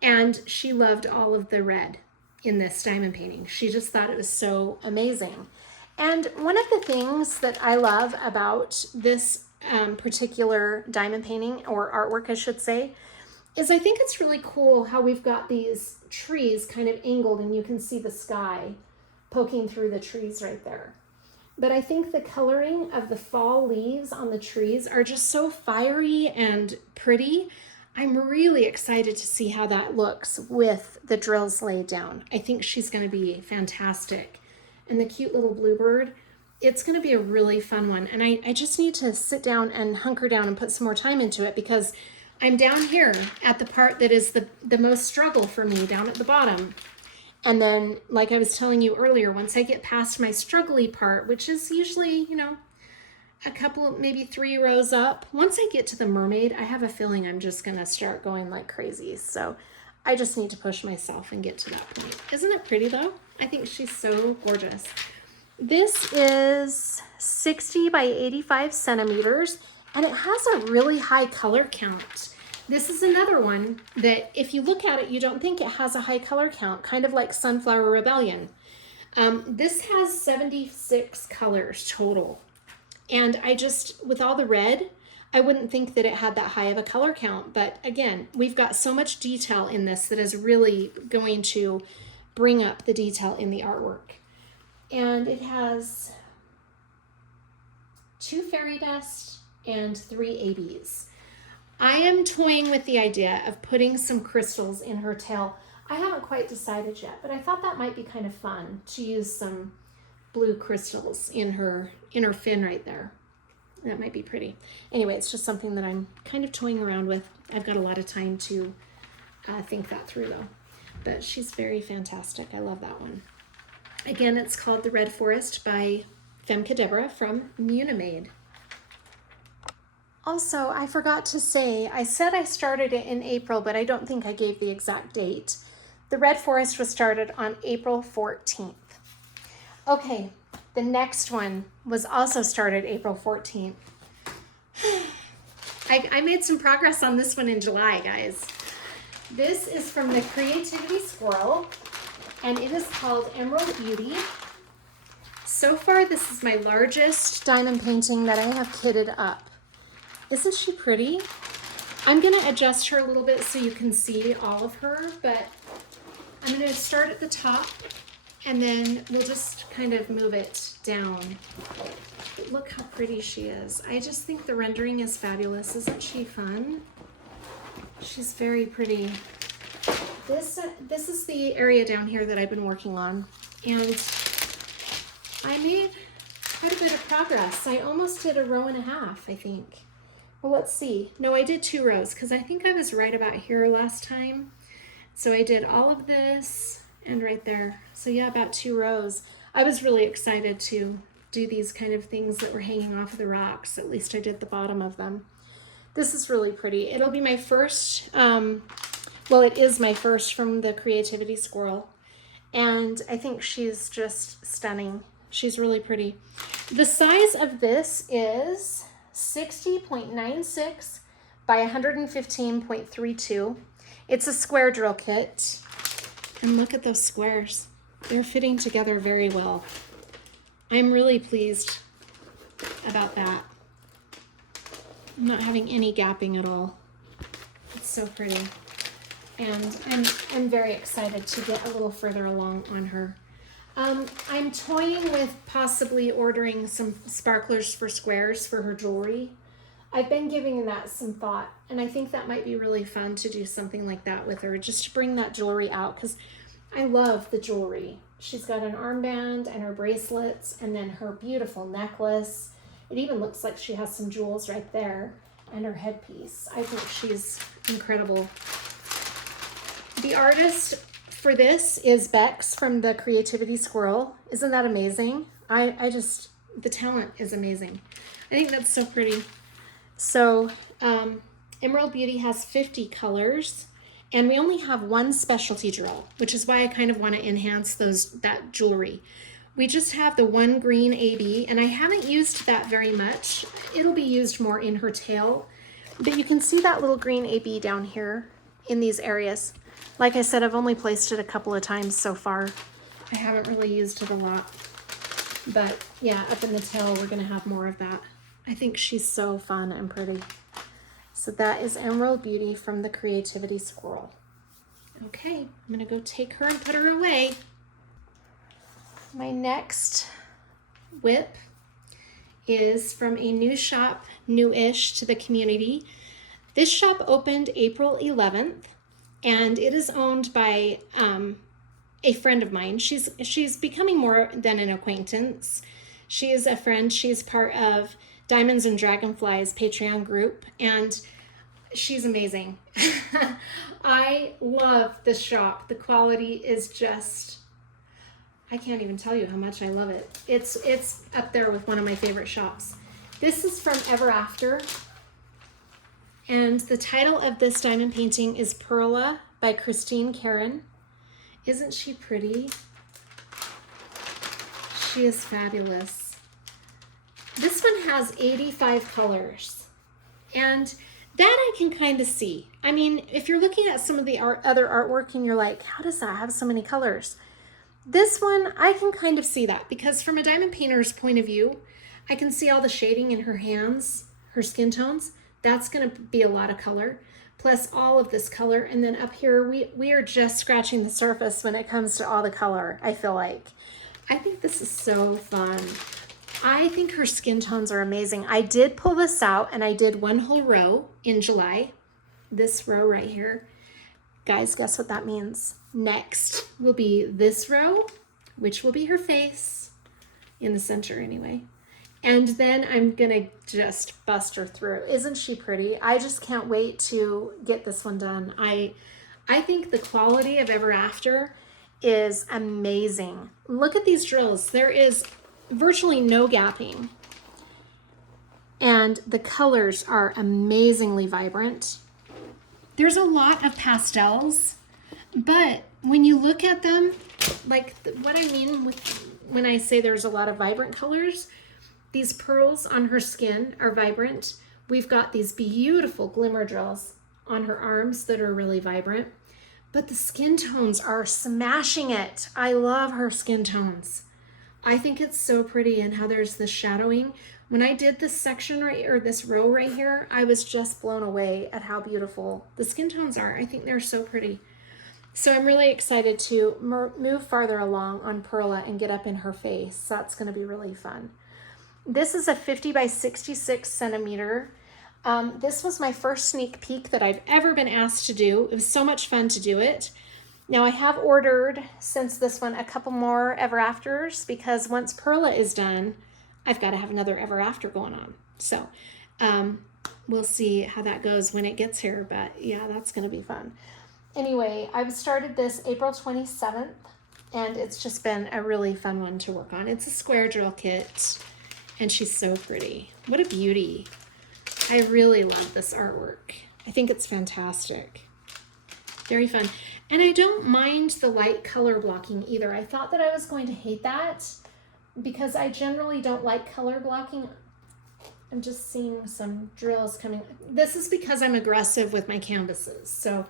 And she loved all of the red in this diamond painting. She just thought it was so amazing. And one of the things that I love about this particular diamond painting, or artwork I should say, is I think it's really cool how we've got these trees kind of angled and you can see the sky poking through the trees right there. But I think the coloring of the fall leaves on the trees are just so fiery and pretty. I'm really excited to see how that looks with the drills laid down. I think she's going to be fantastic. And the cute little bluebird, it's going to be a really fun one. And I just need to sit down and hunker down and put some more time into it because I'm down here at the part that is the most struggle for me, down at the bottom. And then, like I was telling you earlier, once I get past my struggly part, which is usually, a couple, maybe 3 rows up, once I get to the mermaid, I have a feeling I'm just going to start going like crazy. So I just need to push myself and get to that point. Isn't it pretty though? I think she's so gorgeous. This is 60 by 85 centimeters, and it has a really high color count. This is another one that if you look at it, you don't think it has a high color count, kind of like Sunflower Rebellion. This has 76 colors total. And with all the red, I wouldn't think that it had that high of a color count. But again, we've got so much detail in this that is really going to bring up the detail in the artwork. And it has 2 fairy dust and 3 ABs. I am toying with the idea of putting some crystals in her tail. I haven't quite decided yet, but I thought that might be kind of fun to use some blue crystals in her fin right there. That might be pretty. Anyway, it's just something that I'm kind of toying around with. I've got a lot of time to think that through though. But she's very fantastic. I love that one. Again, it's called The Red Forest by Femme Cadabra from Munimade. Also, I forgot to say, I said I started it in April, but I don't think I gave the exact date. The Red Forest was started on April 14th. Okay, the next one was also started April 14th. I made some progress on this one in July, guys. This is from the Creativity Squirrel, and it is called Emerald Beauty. So far, this is my largest diamond painting that I have kitted up. Isn't she pretty? I'm going to adjust her a little bit so you can see all of her, but I'm going to start at the top and then we'll just kind of move it down. But look how pretty she is. I just think the rendering is fabulous. Isn't she fun? She's very pretty. This is the area down here that I've been working on, and I made quite a bit of progress. I almost did a row and a half, I think. Well, let's see. No, I did 2 rows because I think I was right about here last time. So I did all of this and right there. So yeah, about 2 rows. I was really excited to do these kind of things that were hanging off of the rocks. At least I did the bottom of them. This is really pretty. It'll be my first, well, it is my first from the Creativity Squirrel. And I think she's just stunning. She's really pretty. The size of this is 60.96 by 115.32. It's a square drill kit. And look at those squares. They're fitting together very well. I'm really pleased about that. I'm not having any gapping at all. It's so pretty. And I'm very excited to get a little further along on her. I'm toying with possibly ordering some sparklers for squares for her jewelry. I've been giving that some thought, and I think that might be really fun to do something like that with her, just to bring that jewelry out, because I love the jewelry. She's got an armband and her bracelets, and then her beautiful necklace. It even looks like she has some jewels right there, and her headpiece. I think she's incredible. The artist for this is Bex from the Creativity Squirrel. Isn't that amazing? I just, the talent is amazing. I think that's so pretty. So Emerald Beauty has 50 colors, and we only have 1 specialty drill, which is why I kind of want to enhance that jewelry. We just have the 1 green AB, and I haven't used that very much. It'll be used more in her tail, but you can see that little green AB down here in these areas. Like I said, I've only placed it a couple of times so far. I haven't really used it a lot. But yeah, up in the tail, we're gonna have more of that. I think she's so fun and pretty. So that is Emerald Beauty from the Creativity Squirrel. Okay, I'm gonna go take her and put her away. My next whip is from a new shop, new-ish to the community. This shop opened April 11th. And it is owned by a friend of mine. She's becoming more than an acquaintance. She is a friend. She's part of Diamonds and Dragonflies Patreon group, and she's amazing. I love this shop. The quality is just, I can't even tell you how much I love it. It's up there with one of my favorite shops. This is from Ever After. And the title of this diamond painting is Perla by Christine Karen. Isn't she pretty? She is fabulous. This one has 85 colors. And that I can kind of see. I mean, if you're looking at some of the other artwork and you're like, how does that have so many colors? This one, I can kind of see that, because from a diamond painter's point of view, I can see all the shading in her hands, her skin tones. That's going to be a lot of color, plus all of this color. And then up here, we are just scratching the surface when it comes to all the color, I feel like. I think this is so fun. I think her skin tones are amazing. I did pull this out, and I did 1 whole row in July. This row right here. Guys, guess what that means? Next will be this row, which will be her face, in the center anyway. And then I'm gonna just bust her through. Isn't she pretty? I just can't wait to get this one done. I think the quality of Ever After is amazing. Look at these drills. There is virtually no gapping. And the colors are amazingly vibrant. There's a lot of pastels, but when you look at them, like what I mean when I say there's a lot of vibrant colors, these pearls on her skin are vibrant. We've got these beautiful glimmer drills on her arms that are really vibrant, but the skin tones are smashing it. I love her skin tones. I think it's so pretty, and how there's the shadowing. When I did this section right, or this row right here, I was just blown away at how beautiful the skin tones are. I think they're so pretty. So I'm really excited to move farther along on Perla and get up in her face. That's gonna be really fun. This is a 50 by 66 centimeter. This was my first sneak peek that I've ever been asked to do. It was so much fun to do it. Now I have ordered, since this one, a couple more Ever Afters, because once Perla is done, I've got to have another Ever After going on. So we'll see how that goes when it gets here, but yeah, that's going to be fun. Anyway, I've started this April 27th, and it's just been a really fun one to work on. It's a square drill kit, and she's so pretty. What a beauty. I really love this artwork. I think it's fantastic. Very fun. And I don't mind the light color blocking either. I thought that I was going to hate that because I generally don't like color blocking. I'm just seeing some drills coming. This is because I'm aggressive with my canvases. So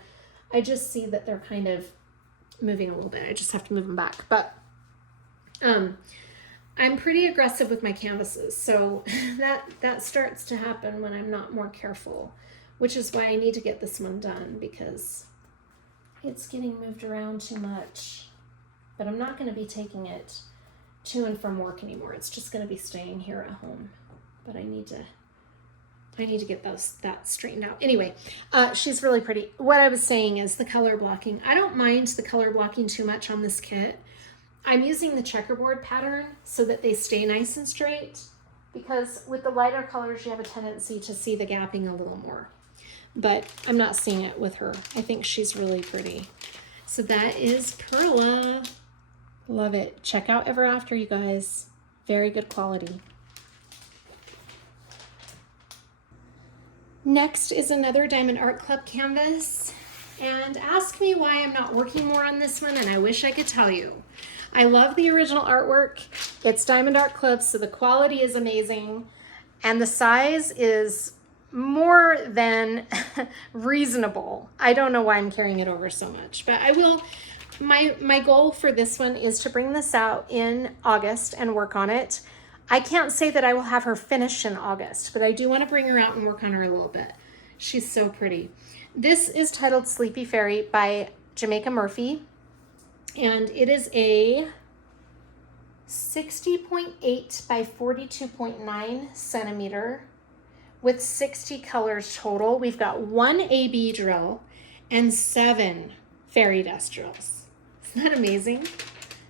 I just see that they're kind of moving a little bit. I just have to move them back. But I'm pretty aggressive with my canvases. So that starts to happen when I'm not more careful, which is why I need to get this one done, because it's getting moved around too much. But I'm not going to be taking it to and from work anymore. It's just going to be staying here at home. But I need to get that straightened out. Anyway, she's really pretty. What I was saying is the color blocking. I don't mind the color blocking too much on this kit. I'm using the checkerboard pattern so that they stay nice and straight, because with the lighter colors you have a tendency to see the gapping a little more. But I'm not seeing it with her. I think she's really pretty. So that is Perla. Love it. Check out Ever After, you guys. Very good quality. Next is another Diamond Art Club canvas. And ask me why I'm not working more on this one, and I wish I could tell you. I love the original artwork. It's Diamond Art Club, so the quality is amazing. And the size is more than reasonable. I don't know why I'm carrying it over so much, but I will. My goal for this one is to bring this out in August and work on it. I can't say that I will have her finished in August, but I do want to bring her out and work on her a little bit. She's so pretty. This is titled Sleepy Fairy by Jamaica Murphy, and it is a 60.8 by 42.9 centimeter with 60 colors total. We've got one AB drill and 7 fairy dust drills. Isn't that amazing?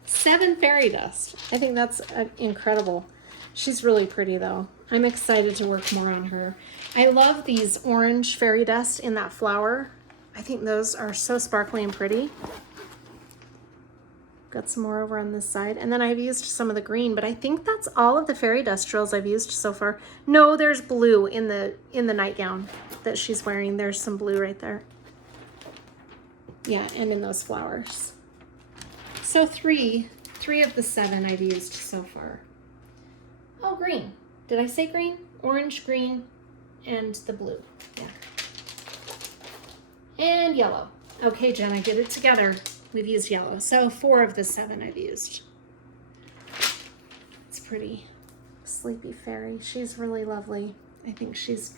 7 fairy dust. I think that's incredible. She's really pretty though. I'm excited to work more on her. I love these orange fairy dust in that flower. I think those are so sparkly and pretty. Got some more over on this side. And then I've used some of the green, but I think that's all of the fairy dust drills I've used so far. No, there's blue in the nightgown that she's wearing. There's some blue right there. Yeah, and in those flowers. So three of the 7 I've used so far. Oh, green. Did I say green? Orange, green, and the blue. Yeah. And yellow. Okay, Jenna, get it together. We've used yellow. So 4 of the 7 I've used. It's pretty. Sleepy Fairy. She's really lovely. I think she's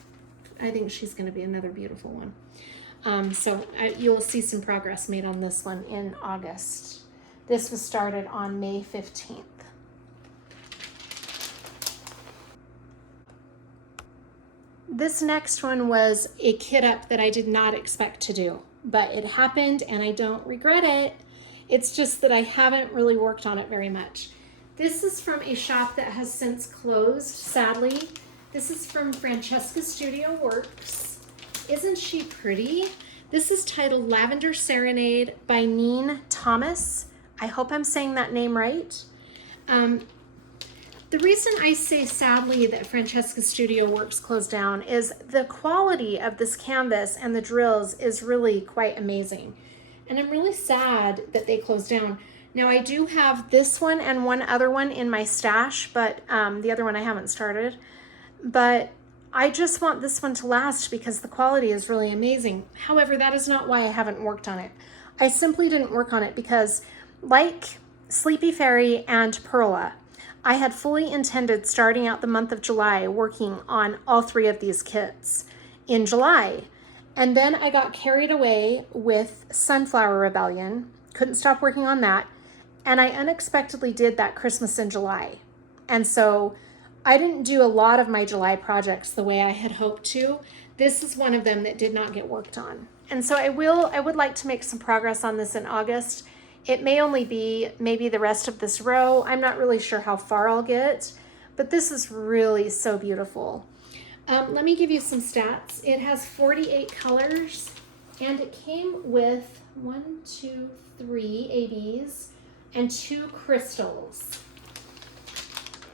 going to be another beautiful one. So you'll see some progress made on this one in August. This was started on May 15th. This next one was a kit up that I did not expect to do, but it happened and I don't regret it. It's just that I haven't really worked on it very much. This is from a shop that has since closed, sadly. This is from Francesca Studio Works. Isn't she pretty? This is titled Lavender Serenade by Neen Thomas. I hope I'm saying that name right. The reason I say sadly that Francesca Studio Works closed down is the quality of this canvas and the drills is really quite amazing. And I'm really sad that they closed down. Now I do have this one and one other one in my stash, but the other one I haven't started. But I just want this one to last because the quality is really amazing. However, that is not why I haven't worked on it. I simply didn't work on it because, like Sleepy Fairy and Perla, I had fully intended starting out the month of July working on all 3 of these kits in July. And then I got carried away with Sunflower Rebellion, couldn't stop working on that, and I unexpectedly did that Christmas in July. And so I didn't do a lot of my July projects the way I had hoped to. This is one of them that did not get worked on. And so I would like to make some progress on this in August. It may only be maybe the rest of this row. I'm not really sure how far I'll get, but this is really so beautiful. Let me give you some stats. It has 48 colors, and it came with 1, 2, 3 ABs and 2 crystals.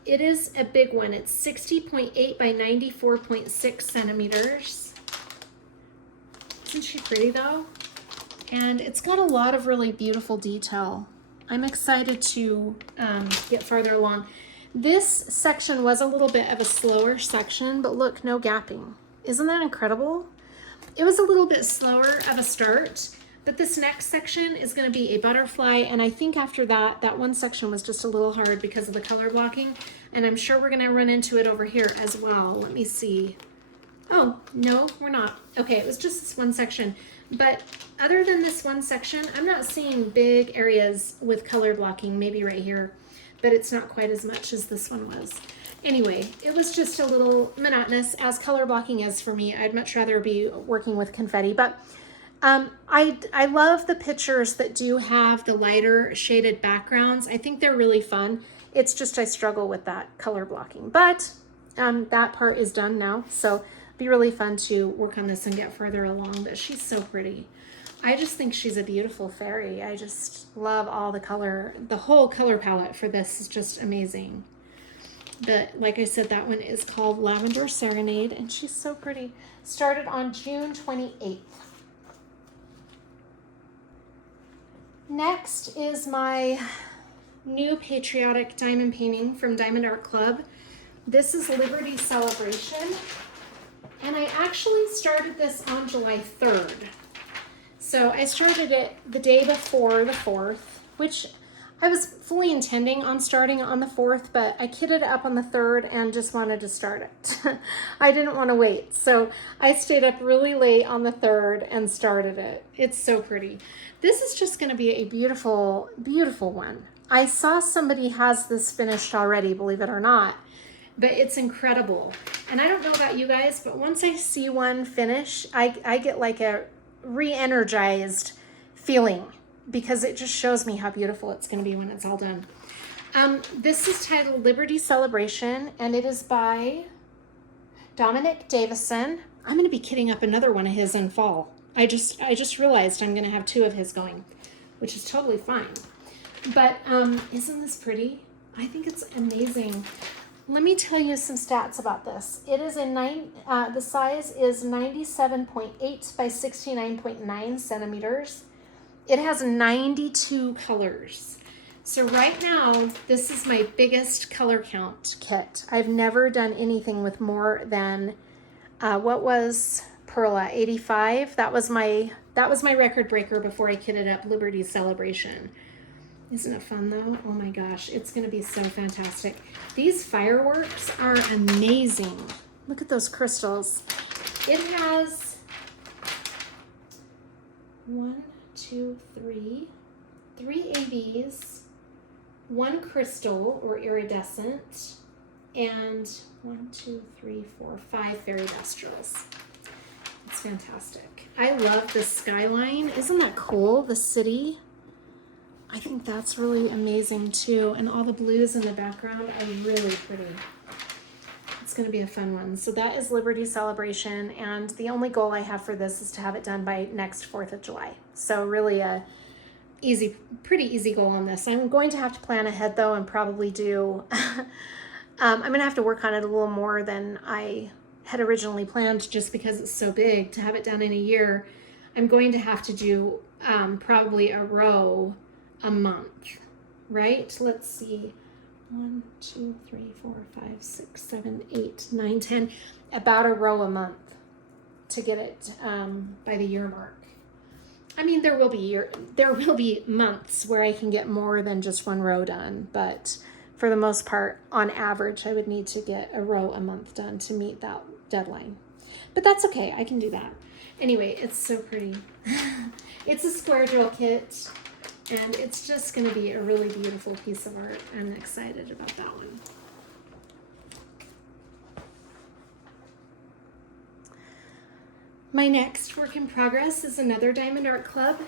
It is a big one. It's 60.8 by 94.6 centimeters. Isn't she pretty though? And it's got a lot of really beautiful detail. I'm excited to get farther along. This section was a little bit of a slower section, but look, no gapping. Isn't that incredible? It was a little bit slower of a start, but this next section is going to be a butterfly, and I think after that, that one section was just a little hard because of the color blocking, and I'm sure we're going to run into it over here as well. Let me see. Oh, no, we're not. Okay, it was just this one section, but other than this one section, I'm not seeing big areas with color blocking, maybe right here, but it's not quite as much as this one was. Anyway, it was just a little monotonous, as color blocking is for me. I'd much rather be working with confetti, but I love the pictures that do have the lighter shaded backgrounds. I think they're really fun. It's just I struggle with that color blocking, but that part is done now, so it'll be really fun to work on this and get further along. But she's so pretty. I just think she's a beautiful fairy. I just love all the color. The whole color palette for this is just amazing. But like I said, that one is called Lavender Serenade, and she's so pretty. Started on June 28th. Next is my new patriotic diamond painting from Diamond Art Club. This is Liberty Celebration, and I actually started this on July 3rd. So I started it the day before the 4th, which I was fully intending on starting on the 4th, but I kitted it up on the 3rd and just wanted to start it. I didn't want to wait. So I stayed up really late on the 3rd and started it. It's so pretty. This is just going to be a beautiful, beautiful one. I saw somebody has this finished already, believe it or not, but it's incredible. And I don't know about you guys, but once I see one finish, I get like a re-energized feeling, because it just shows me how beautiful it's going to be when it's all done. This is titled Liberty Celebration, and it is by Dominic Davison. I'm going to be kitting up another one of his in fall. I just realized I'm going to have 2 of his going, which is totally fine. But isn't this pretty? I think it's amazing. Let me tell you some stats about this. It is the size is 97.8 by 69.9 centimeters. It has 92 colors. So right now, this is my biggest color count kit. I've never done anything with more than, what was Perla, 85? That was my record breaker before I kitted up Liberty Celebration. Isn't it fun though? Oh my gosh, it's gonna be so fantastic. These fireworks are amazing. Look at those crystals. It has 1, 2, 3 ABs, 1 crystal or iridescent, and 1, 2, 3, 4, 5 fairy destrals. It's fantastic. I love the skyline. Isn't that cool? The city. I think that's really amazing too. And all the blues in the background are really pretty. It's going to be a fun one. So that is Liberty Celebration. And the only goal I have for this is to have it done by next 4th of July. So really a pretty easy goal on this. I'm going to have to plan ahead though, and probably do, I'm going to have to work on it a little more than I had originally planned, just because it's so big to have it done in a year. I'm going to have to do probably a row a month, right? Let's see, 1, 2, 3, 4, 5, 6, 7, 8, 9, 10, about a row a month to get it by the year mark. I mean, there will be months where I can get more than just 1 row done, but for the most part, on average, I would need to get a row a month done to meet that deadline. But that's okay, I can do that. Anyway, it's so pretty. It's a square drill kit, and it's just going to be a really beautiful piece of art. I'm excited about that one. My next work in progress is another Diamond Art Club.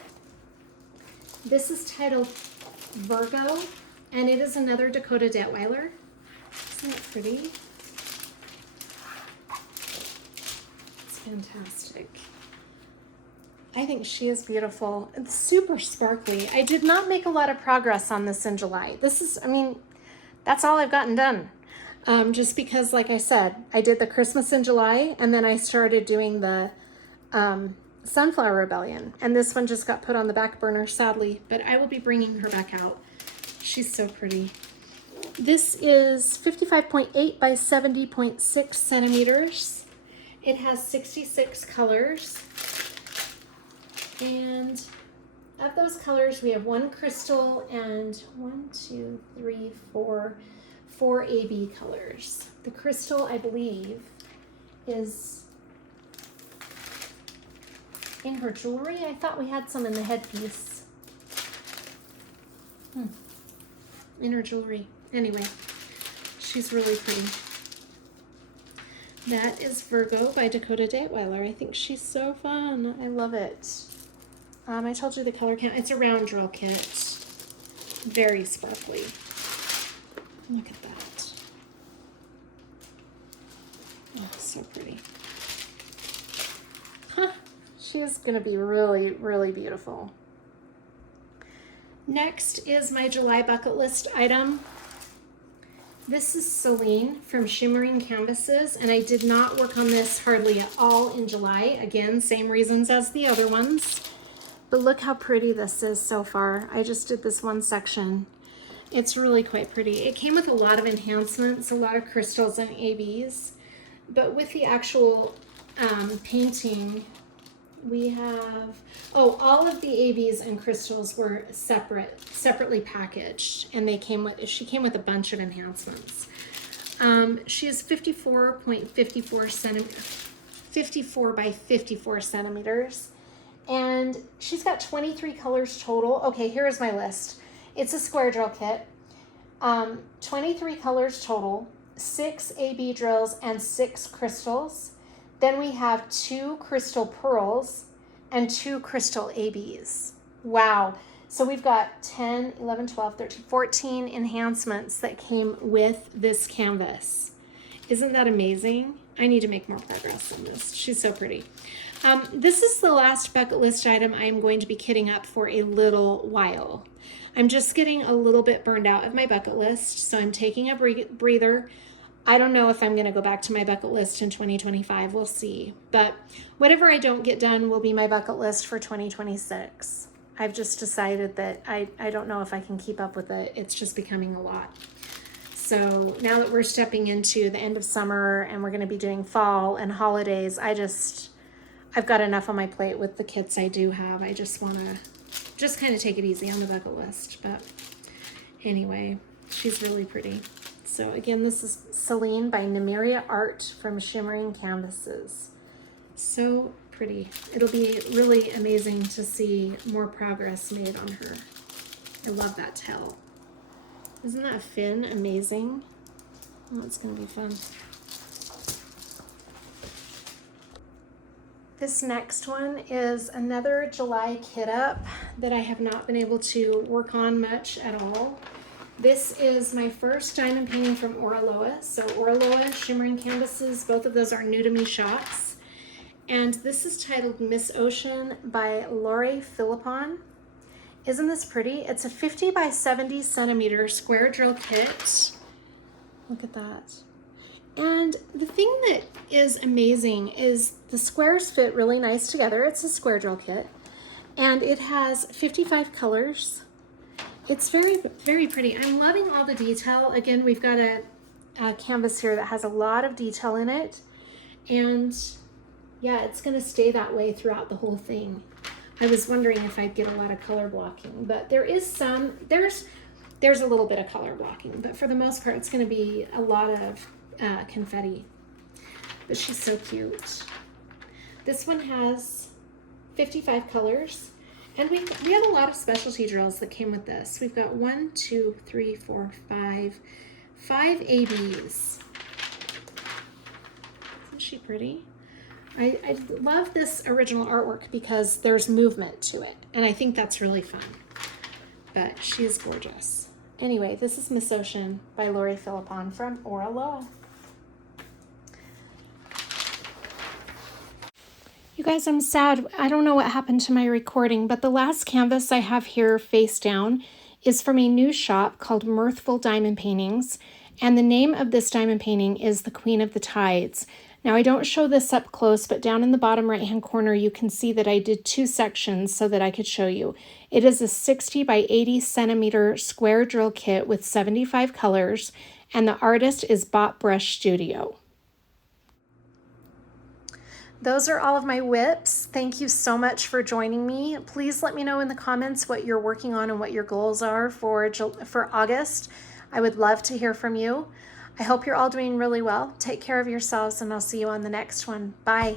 This is titled Virgo, and it is another Dakota Detweiler. Isn't that pretty? It's fantastic. I think she is beautiful. It's super sparkly. I did not make a lot of progress on this in July. This is, I mean, that's all I've gotten done. Just because, like I said, I did the Christmas in July, and then I started doing the Sunflower Rebellion. And this one just got put on the back burner, sadly, but I will be bringing her back out. She's so pretty. This is 55.8 by 70.6 centimeters. It has 66 colors. And of those colors, we have one crystal and 4 AB colors. The crystal, I believe, is in her jewelry. I thought we had some in the headpiece. In her jewelry. Anyway, she's really pretty. That is Virgo by Dakota Detweiler. I think she's so fun. I love it. I told you the color count. It's a round drill kit. Very sparkly. Look at that. Oh, so pretty. Huh. She is going to be really, really beautiful. Next is my July bucket list item. This is Celine from Shimmering Canvases, and I did not work on this hardly at all in July. Again, same reasons as the other ones. But look how pretty this is so far. I just did this one section. It's really quite pretty. It came with a lot of enhancements, a lot of crystals and ABs. But with the actual painting, we have, all of the ABs and crystals were separately packaged, and she came with a bunch of enhancements. She is 54 by 54 centimeters, and she's got 23 colors total. Okay, here is my list. It's a square drill kit, 23 colors total, 6 AB drills and 6 crystals. Then we have 2 crystal pearls and 2 crystal ABs. Wow. So we've got 10, 11, 12, 13, 14 enhancements that came with this canvas. Isn't that amazing? I need to make more progress on this. She's so pretty. This is the last bucket list item I'm going to be kitting up for a little while. I'm just getting a little bit burned out of my bucket list, so I'm taking a breather. I don't know if I'm going to go back to my bucket list in 2025. We'll see. But whatever I don't get done will be my bucket list for 2026. I've just decided that I don't know if I can keep up with it. It's just becoming a lot. So now that we're stepping into the end of summer and we're going to be doing fall and holidays, I've got enough on my plate with the kits I do have. I just want to just kind of take it easy on the bucket list. But anyway, she's really pretty. So again, this is Celine by Nymeria Art from Shimmering Canvases. So pretty. It'll be really amazing to see more progress made on her. I love that tail. Isn't that fin amazing? Oh, it's going to be fun. This next one is another July kit up that I have not been able to work on much at all. This is my first diamond painting from Oraloa. So Oraloa, Shimmering Canvases, both of those are new to me shops. And this is titled Miss Ocean by Lori Philippon. Isn't this pretty? It's a 50 by 70 centimeter square drill kit. Look at that. And the thing that is amazing is the squares fit really nice together. It's a square drill kit. And it has 55 colors. It's very, very pretty. I'm loving all the detail. Again, we've got a canvas here that has a lot of detail in it. And yeah, it's gonna stay that way throughout the whole thing. I was wondering if I'd get a lot of color blocking, but there is some, there's a little bit of color blocking, but for the most part, it's gonna be a lot of confetti. But she's so cute. This one has 55 colors. And we have a lot of specialty drills that came with this. We've got 5 ABs. Isn't she pretty? I love this original artwork because there's movement to it, and I think that's really fun. But she is gorgeous. Anyway, this is Miss Ocean by Lori Philippon from Oraloa. You guys, I'm sad. I don't know what happened to my recording, but the last canvas I have here face down is from a new shop called Mirthful Diamond Paintings, and the name of this diamond painting is The Queen of the Tides. Now, I don't show this up close, but down in the bottom right-hand corner, you can see that I did 2 sections so that I could show you. It is a 60 by 80 centimeter square drill kit with 75 colors, and the artist is Bot Brush Studio. Those are all of my whips. Thank you so much for joining me. Please let me know in the comments what you're working on and what your goals are for August. I would love to hear from you. I hope you're all doing really well. Take care of yourselves, and I'll see you on the next one. Bye.